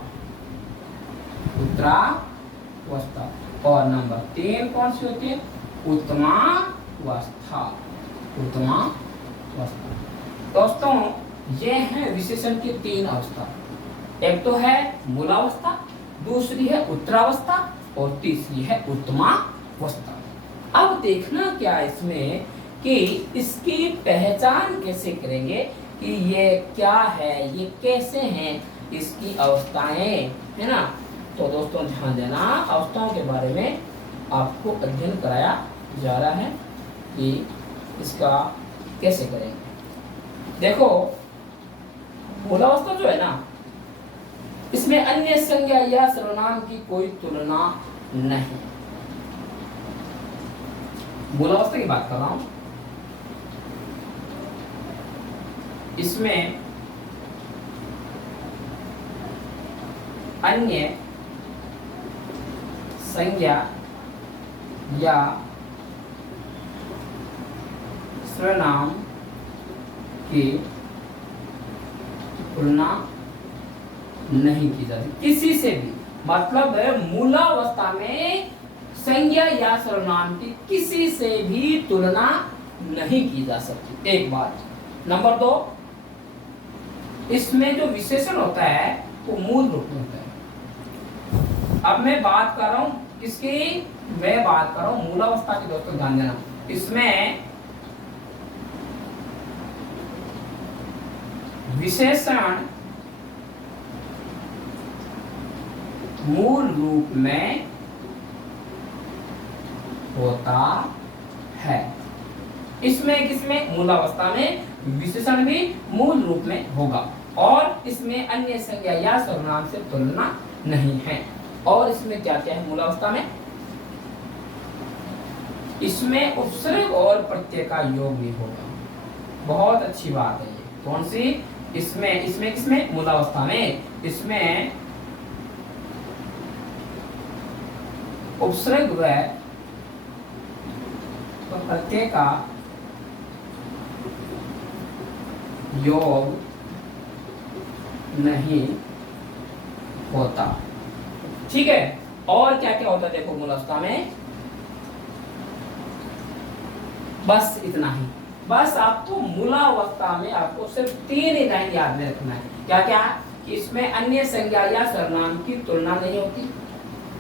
उत्तरावस्था। और नंबर 3 कौन सी होती है, उत्तमावस्था, उत्तमावस्था। दोस्तों ये है विशेषण की 3 अवस्था। एक तो है मूलावस्था, दूसरी है उत्तरावस्था और तीसरी है उत्तमावस्था। अब देखना क्या इसमें कि इसकी पहचान कैसे करेंगे कि ये क्या है, ये कैसे हैं इसकी अवस्थाएं, है ना। तो दोस्तों ध्यान देना, अवस्थाओं के बारे में आपको अध्ययन कराया जा रहा है कि इसका कैसे करेंगे। देखो मूलावस्था जो है ना, इसमें अन्य संज्ञा या सर्वनाम की कोई तुलना नहीं। मूलावस्था की बात कर रहा हूं, इसमें अन्य संज्ञा या सर्वनाम की तुलना नहीं की जाती किसी से भी। मतलब मूलावस्था में संज्ञा या सर्वनाम की किसी से भी तुलना नहीं की जा सकती, एक बात। नंबर 2, इसमें जो विशेषण होता है वो मूल रूप में होता है। अब मैं बात कर रहा हूं किसकी, मैं बात कर रहा हूं मूलावस्था की। दोस्तों ध्यान देना, इसमें विशेषण मूल रूप में होता है। इसमें किसमें, मूलावस्था में विशेषण भी मूल रूप में होगा और इसमें अन्य संज्ञा या सर्वनाम से तुलना नहीं है। और इसमें क्या क्या है मूलावस्था में, इसमें उपसर्ग और प्रत्यय का योग भी होगा। बहुत अच्छी बात है ये। कौन सी, इसमें किसमें, मूलावस्था में इसमें उपसर्ग व प्रत्यय का योग नहीं होता, ठीक है। और क्या क्या होता है देखो मूलावस्था में, बस इतना ही। बस आपको मूलावस्था में आपको सिर्फ 3 ही लाइन याद में रखना है। क्या क्या, कि इसमें अन्य संज्ञा या सर्वनाम की तुलना नहीं होती,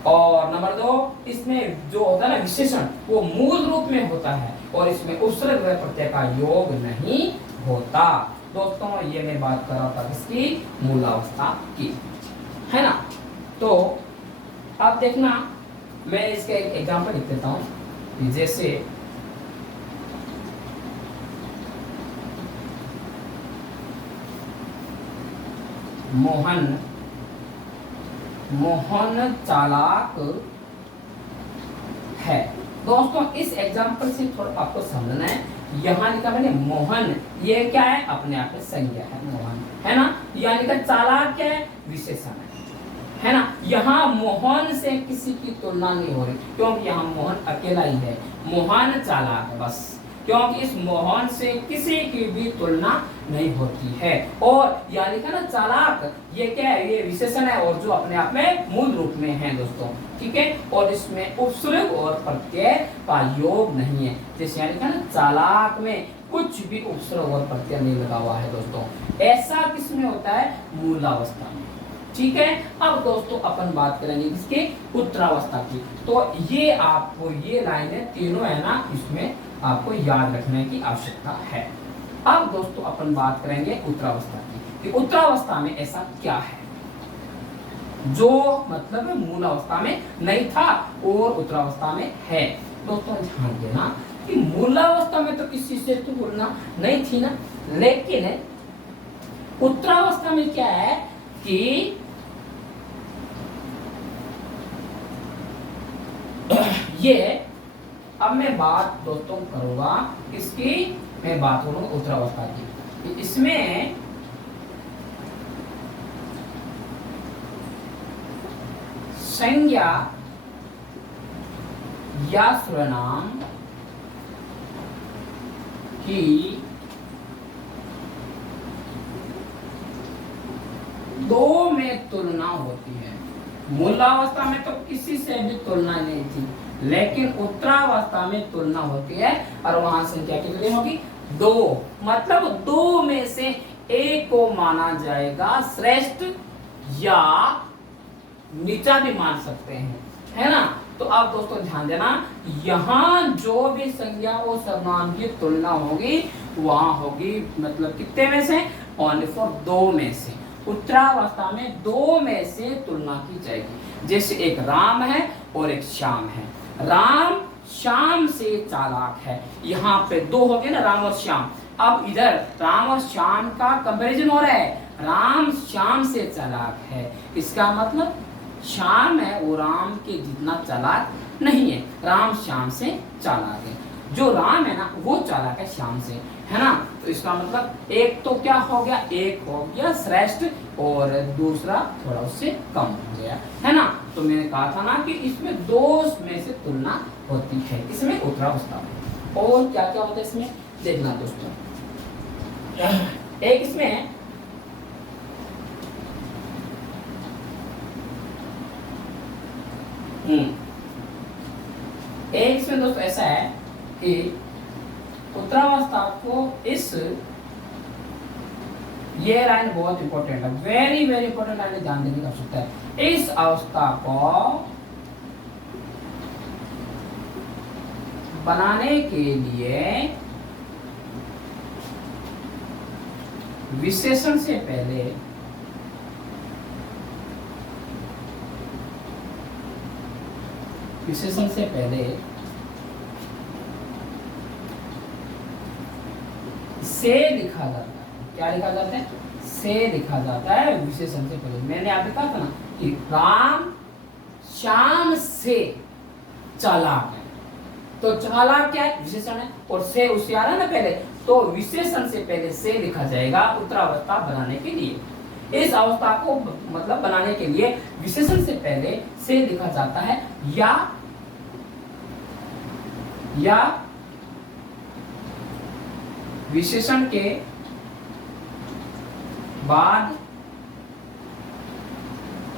और नंबर 2 इसमें जो होता है ना विशेषण वो मूल रूप में होता है, और इसमें उपसर्ग व प्रत्यय का योग नहीं होता। दोस्तों ये मैं बात कर रहा था किसकी, मूलावस्था की, है ना। तो अब देखना मैं इसका एक एग्जांपल लिख देता हूँ, जैसे मोहन चालाक है। दोस्तों इस एग्जांपल से थोड़ा आपको समझना है, यहाँ लिखा मैंने मोहन, ये क्या है, अपने आप में संज्ञा है मोहन, है ना। यहाँ लिखा चालाक क्या है, विशेषण है ना। यहाँ मोहन से किसी की तुलना नहीं हो रही, क्योंकि यहाँ मोहन अकेला ही है, मोहन चालाक है बस, क्योंकि इस मोहन से किसी की भी तुलना नहीं होती है। और यहाँ लिखा ना चालाक, ये क्या है, ये विशेषण है और जो अपने आप में मूल रूप में है दोस्तों, ठीक है। और इसमें उपसर्ग और प्रत्यय का योग नहीं है, जैसे यहाँ लिखा ना चालाक में कुछ भी उपसर्ग और प्रत्यय नहीं लगा हुआ है दोस्तों। ऐसा किसमें होता है, मूलावस्था में, ठीक है। अब दोस्तों अपन बात करेंगे किसके, उत्तरावस्था की। तो ये आपको ये लाइनें तीनों है ना, इसमें आपको याद रखने की आवश्यकता है। अब दोस्तों अपन बात करेंगे उत्तरावस्था की, कि उत्तरावस्था में ऐसा क्या है जो मतलब मूलावस्था में नहीं था और उत्तरावस्था में है। दोस्तों ध्यान देना कि मूलावस्था में तो किसी से तो तुलना नहीं थी ना, लेकिन उत्तरावस्था में क्या है कि ये, अब मैं बात दोस्तों करूंगा इसकी, मैं बात करूंगा उत्तरावस्था की। इसमें संज्ञा या सर्वनाम की दो में तुलना होती है। मूलावस्था में तो किसी से भी तुलना नहीं थी, लेकिन उत्तरावस्था में तुलना होती है, और वहां संख्या कितनी होगी, दो। मतलब दो में से एक को माना जाएगा श्रेष्ठ या नीचा भी मान सकते हैं, है ना। तो आप दोस्तों ध्यान देना, यहाँ जो भी संज्ञा और सर्वनाम की तुलना होगी वहां होगी मतलब कितने में से, ओनली फॉर दो में से। उत्तरावस्था में दो में से तुलना की जाएगी, जैसे एक राम है और एक श्याम है। राम श्याम से चालाक है, यहाँ पे दो हो गए ना, राम और श्याम। अब इधर राम और श्याम का कंपैरिजन हो रहा है, राम श्याम से चालाक है, इसका मतलब श्याम है वो राम के जितना चालाक नहीं है, राम श्याम से चालाक है। जो राम है ना वो चालाक है श्याम से, है ना। तो इसका मतलब एक तो क्या हो गया, एक हो गया श्रेष्ठ और दूसरा थोड़ा उससे कम हो गया, है ना। तो मैंने कहा था ना कि इसमें दो में से तुलना होती है, इसमें उत्तरावस्था में। और क्या क्या होता है इसमें देखना दोस्तों, एक इसमें एक इसमें दोस्तों ऐसा है कि उत्तरावस्था को इस, ये लाइन बहुत इंपॉर्टेंट है, वेरी वेरी इंपॉर्टेंट लाइन, ध्यान देने की आवश्यकता है। इस अवस्था को बनाने के लिए विशेषण से पहले से लिखा जाता है। क्या लिखा जाता है, से लिखा जाता है विशेषण से पहले। मैंने आपको कहा था ना कि राम श्याम से चालाक है, तो चालाक क्या है, विशेषण है, और से उससे आ रहा है ना पहले, तो विशेषण से पहले से लिखा जाएगा उत्तरावस्था बनाने के लिए। इस अवस्था को मतलब बनाने के लिए विशेषण से पहले से लिखा जाता है, या विशेषण के बाद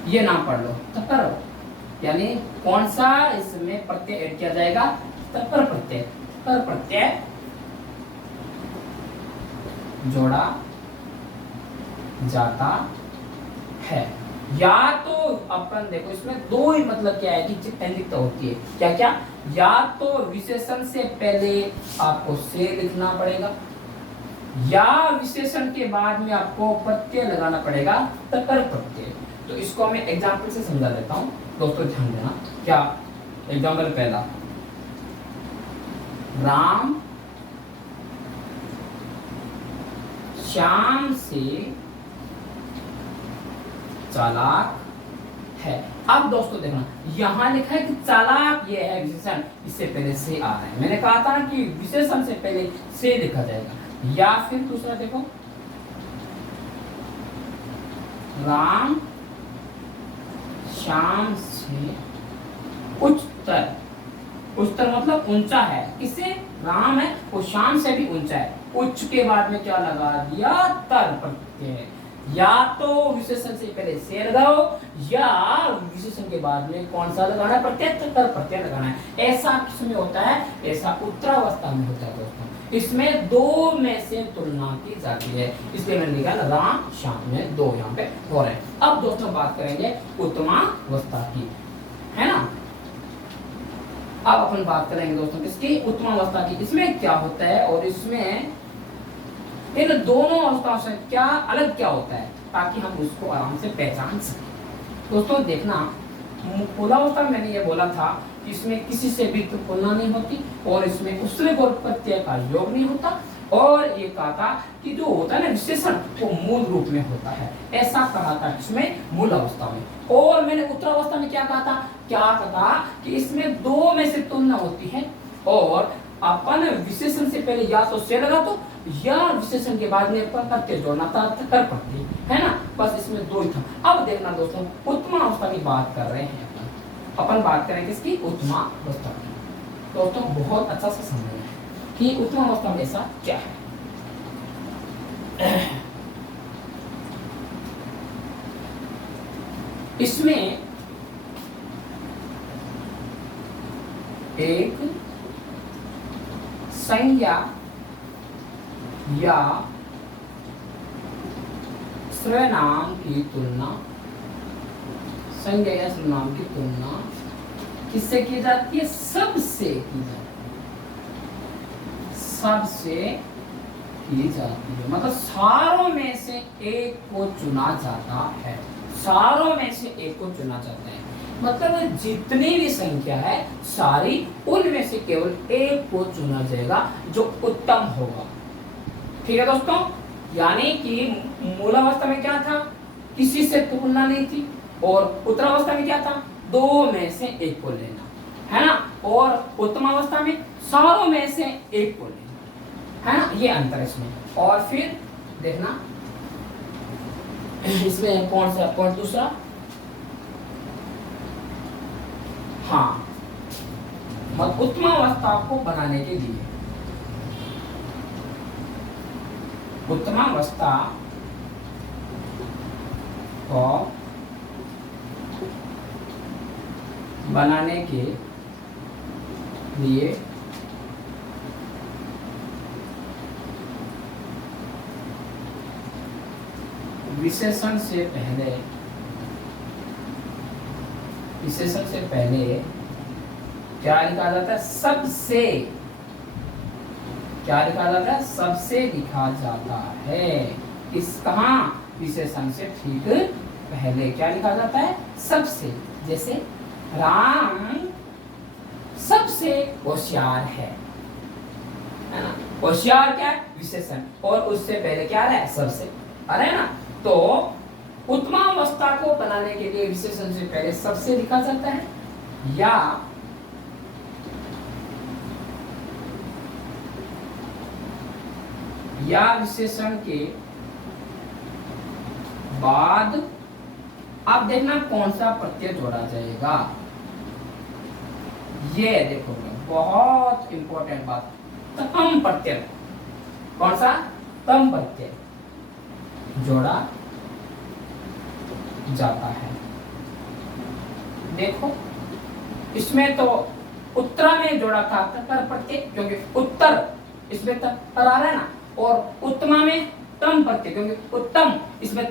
ये नाम पढ़ लो, तत्पर, यानी कौन सा इसमें प्रत्यय ऐड किया जाएगा, तत्पर प्रत्यय। तत्पर प्रत्यय जोड़ा जाता है। या तो अपन देखो इसमें दो ही मतलब क्या है कि चित्तनिक्त होती है, क्या क्या, या तो विशेषण से पहले आपको से लिखना पड़ेगा, या विशेषण के बाद में आपको प्रत्यय लगाना पड़ेगा, तत्पर प्रत्यय। तो इसको मैं एग्जांपल से समझा देता हूं दोस्तों, ध्यान देना। क्या एग्जाम्पल पहला, राम श्याम से चालाक है। अब दोस्तों देखना, यहां लिखा है कि चालाक ये है विशेषण, इससे पहले से आ रहा है। मैंने कहा था कि विशेषण से पहले से लिखा जाएगा। या फिर दूसरा देखो, राम श्याम से उच्चतर, उच्चतर मतलब ऊंचा है, किससे? राम है वो श्याम से भी ऊंचा है। उच्च के बाद में क्या लगा दिया? तर प्रत्यय। या तो विशेषण से पहले से लगाओ, या विशेषण के बाद में कौन सा लगाना है? प्रत्यय, तर प्रत्यय लगाना है। ऐसा किसमें होता है? ऐसा उत्तरावस्था में होता है दोस्तों। इसमें दो में से तुलना की जाती है, इसलिए मैंने लिखा राम श्याम में दो यहाँ पे हो रहे हैं। अब दोस्तों बात करेंगे उत्तमावस्था की, है ना। अब अपन बात करेंगे दोस्तों किसकी? उत्तमावस्था की। इसमें क्या होता है और इसमें इन दोनों अवस्थाओं से क्या अलग क्या होता है, ताकि हम उसको आराम से पहचान सकें। दोस्तों देखना, मूलावस्था में मैंने ये बोला था कि इसमें किसी से भी तुलना नहीं होती, और इसमें उपसर्ग और प्रत्यय का योग नहीं होता, और ये कहा था कि जो होता है ना विशेषण वो मूल रूप में होता है, ऐसा कहा था इसमें मूल अवस्था में। और मैंने उत्तरावस्था में क्या कहा था? क्या कहा कि इसमें दो में से तुलना होती है, और अपन विशेषण से पहले या तो से लगा तो, या विशेषण के बाद में प्रत्यय जोड़ना था, कर प्रत्यय, है ना। बस इसमें दो ही था। अब देखना दोस्तों, उत्तमावस्था की बात कर रहे हैं अपन बात करें किसकी? उत्तमावस्था की। दोस्तों बहुत अच्छा से समझना है कि उत्तमावस्था में ऐसा क्या है। इसमें एक संज्ञा या सर्वनाम की तुलना, संज्ञा या सर्वनाम की तुलना किससे की जाती है? सबसे की जाती है, सबसे की जाती है। मतलब सारों में से एक को चुना जाता है, सारों में से एक को चुना जाता है। मतलब जितनी भी संख्या है सारी, उनमें से केवल एक को चुना जाएगा जो उत्तम होगा। ठीक है दोस्तों, यानी कि मूलावस्था में क्या था? किसी से तुलना नहीं थी, और उत्तरावस्था में क्या था? दो में से एक को लेना, है ना। और उत्तमावस्था में सारों में से एक को लेना, है ना। ये अंतर इसमें। और फिर देखना इसमें कौन सा पॉइंट? दूसरा, हाँ, उत्तमावस्था को बनाने के लिए, उत्तमावस्था को बनाने के लिए विशेषण से पहले, विशेषण से पहले क्या लिखा जाता है? सबसे। क्या लिखा जाता है? सबसे लिखा जाता है। इस कहाँ? विशेषण से ठीक पहले क्या लिखा जाता है? सबसे। जैसे राम सबसे होशियार है ना। होशियार क्या है? विशेषण, और उससे पहले क्या है? सबसे, अरे ना। तो उत्तमावस्था को बनाने के लिए विशेषण से पहले सबसे लिखा जाता है, या विशेषण के बाद अब देखना कौन सा प्रत्यय जोड़ा जाएगा। ये देखो बहुत इंपॉर्टेंट बात, तम प्रत्यय। कौन सा? तम प्रत्यय जोड़ा जाता है। देखो इसमें तो उत्तरा में जोड़ा था तर प्रत्यय, क्योंकि उत्तर इसमें तर आ रहा है ना, और उत्तमा में तम प्रत्यय, क्योंकि उत्तम इसमें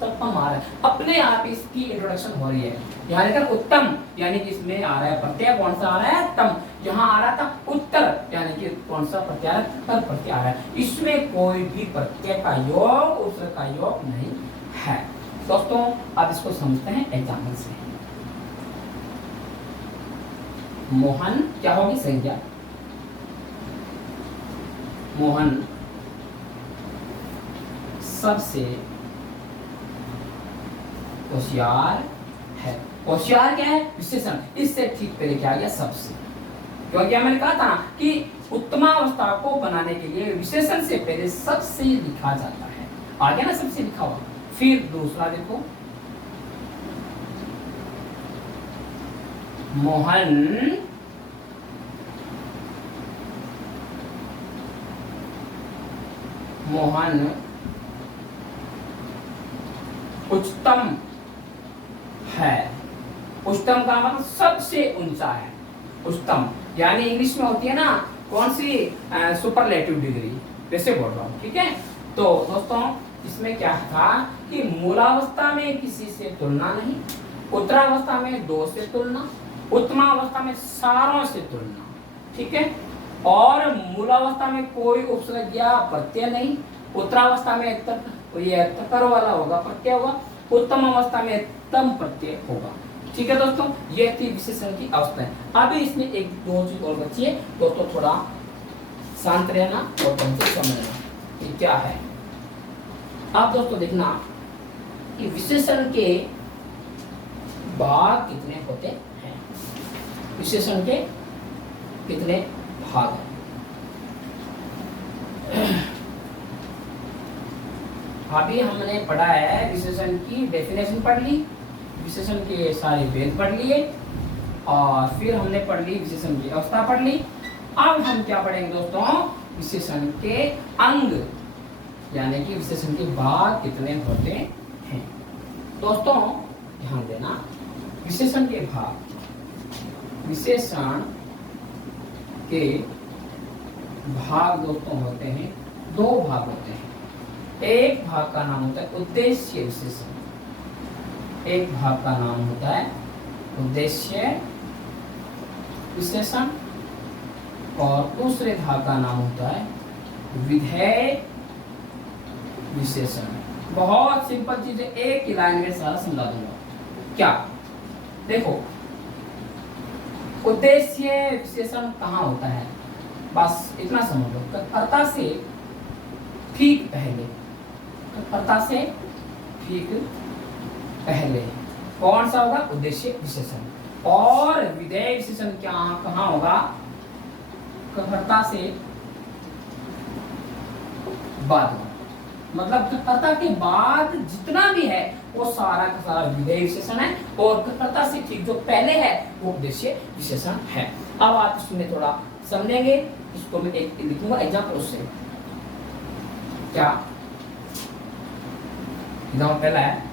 तम आ रहा है। अपने आप इसकी इंट्रोडक्शन हो रही है। यहाँ लेकर उत्तम यानी कि इसमें आ रहा है प्रत्यय, कौन सा आ रहा है? तम। यहाँ आ रहा था उत्तर, यानी कि कौन सा प्रत्यय? तर प्रत्यय आ रहा है। इसमें कोई भी प्रत्यय का योग, उपसर्ग का योग नहीं है। दोस्तों अब इसको समझते हैं एग्जाम्पल से। मोहन क्या होगी संज्ञा, मोहन सबसे होशियार है। होशियार क्या है, विशेषण, इससे ठीक पहले क्या आ गया सबसे, क्योंकि मैंने कहा था कि उत्तमावस्था को बनाने के लिए विशेषण से पहले सबसे लिखा जाता है, आगे ना सबसे लिखा हुआ। फिर दूसरा देखो, मोहन उच्चतम है। उच्चतम का मतलब सबसे ऊंचा है, उच्चतम यानी इंग्लिश में होती है ना कौन सी, सुपरलेटिव डिग्री, वैसे बोल रहा हूँ, ठीक है। तो दोस्तों इसमें क्या था कि मूलावस्था में किसी से तुलना नहीं, उत्तरावस्था में दो से तुलना, उत्तमावस्था में सारों से तुलना, ठीक है। और मूलावस्था में कोई उपसर्ग या प्रत्यय नहीं, उत्तरावस्था में ये तकर वाला होगा, प्रत्यय होगा, उत्तम अवस्था में तम प्रत्यय होगा, ठीक है दोस्तों। ये थी विशेषण की अवस्थाएं। अभी इसमें एक दो चीज और बची है दोस्तों, थोड़ा शांत रहना और ढंग से समझना कि क्या है। आप दोस्तों देखना कि विशेषण के भाग कितने होते हैं, विशेषण के कितने भाग हैं। अभी हमने पढ़ा है विशेषण की डेफिनेशन पढ़ ली, विशेषण के सारे भेद पढ़ लिए, और फिर हमने पढ़ ली विशेषण की अवस्था पढ़ ली। अब हम क्या पढ़ेंगे दोस्तों, विशेषण के अंग, यानी कि विशेषण के भाग कितने होते हैं। दोस्तों ध्यान देना, विशेषण के भाग, विशेषण के भाग दोस्तों होते हैं, दो भाग होते हैं। एक भाग का नाम होता है उद्देश्य विशेषण, एक भाग का नाम होता है उद्देश्य विशेषण, और दूसरे भाग का नाम होता है विधेय विशेषण। बहुत सिंपल चीज है, एक ही लाइन में सारा समझा दूंगा। क्या देखो, उद्देश्य विशेषण कहाँ होता है, बस इतना समझ लो, कर्ता से ठीक पहले, कर्ता से ठीक पहले कौन सा होगा, उद्देश्य विशेषण। और विधेय विशेषण क्या कहाँ होगा, कर्ता से बाद होगा। मतलब कर्ता के बाद जितना भी है वो सारा का सारा विधेय विशेषण है, और कर्ता से ठीक जो पहले है वो उद्देश्य विशेषण है। अब आप इसमें थोड़ा समझेंगे, इसको मैं एक लिखूंगा एग्जाम्पल उससे। क्या एग्जाम्पल पहला है,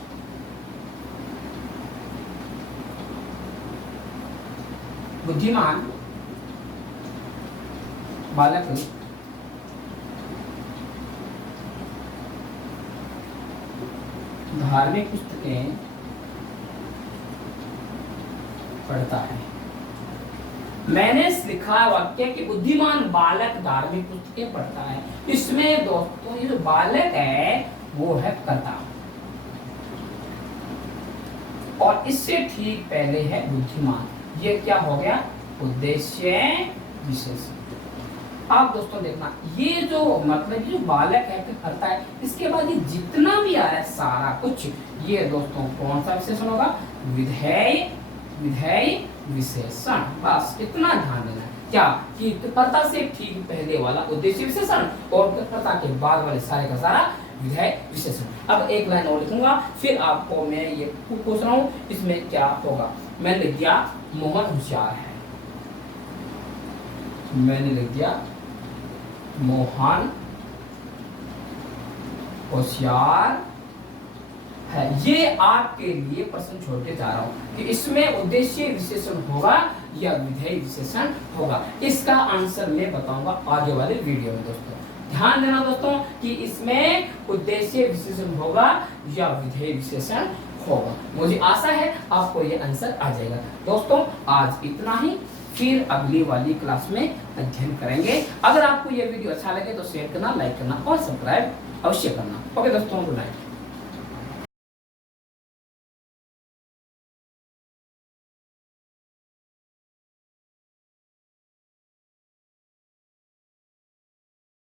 बुद्धिमान बालक धार्मिक पुस्तकें पढ़ता है। मैंने लिखा वाक्य कि बुद्धिमान बालक धार्मिक पुस्तकें पढ़ता है। इसमें दोस्तों ये जो बालक है वो है कर्ता, और इससे ठीक पहले है बुद्धिमान, ये क्या हो गया, उद्देश्य विशेषण। आप दोस्तों देखना, ये जो मतलब जो बालक है करता है, इसके बाद ये जितना भी आ रहा है सारा कुछ, ये दोस्तों कौन सा विशेषण होगा, विधेय विधेय विशेषण। बस इतना ध्यान देना, क्या कि कर्ता से ठीक पहले वाला उद्देश्य विशेषण, और कर्ता के बाद वाले सारे का सारा विधेय विशेषण। अब एक लाइन और लिखूंगा, फिर आपको मैं ये पूछ रहा हूँ इसमें क्या होगा। मैंने लिख दिया मोहन होशियार है, मैंने लिख दिया मोहन होशियार है। ये आपके लिए प्रश्न छोड़ के जा रहा हूं कि इसमें उद्देश्य विशेषण होगा या विधेय विशेषण होगा। इसका आंसर मैं बताऊंगा आगे वाले वीडियो में। दोस्तों ध्यान देना दोस्तों कि इसमें उद्देश्य विशेषण होगा या विधेय विशेषण होगा। मुझे आशा है आपको ये आंसर आ जाएगा। दोस्तों आज इतना ही, फिर अगली वाली क्लास में अध्ययन करेंगे। अगर आपको ये वीडियो अच्छा लगे तो शेयर करना, लाइक करना और सब्सक्राइब अवश्य करना। ओके दोस्तों, गुड नाइट।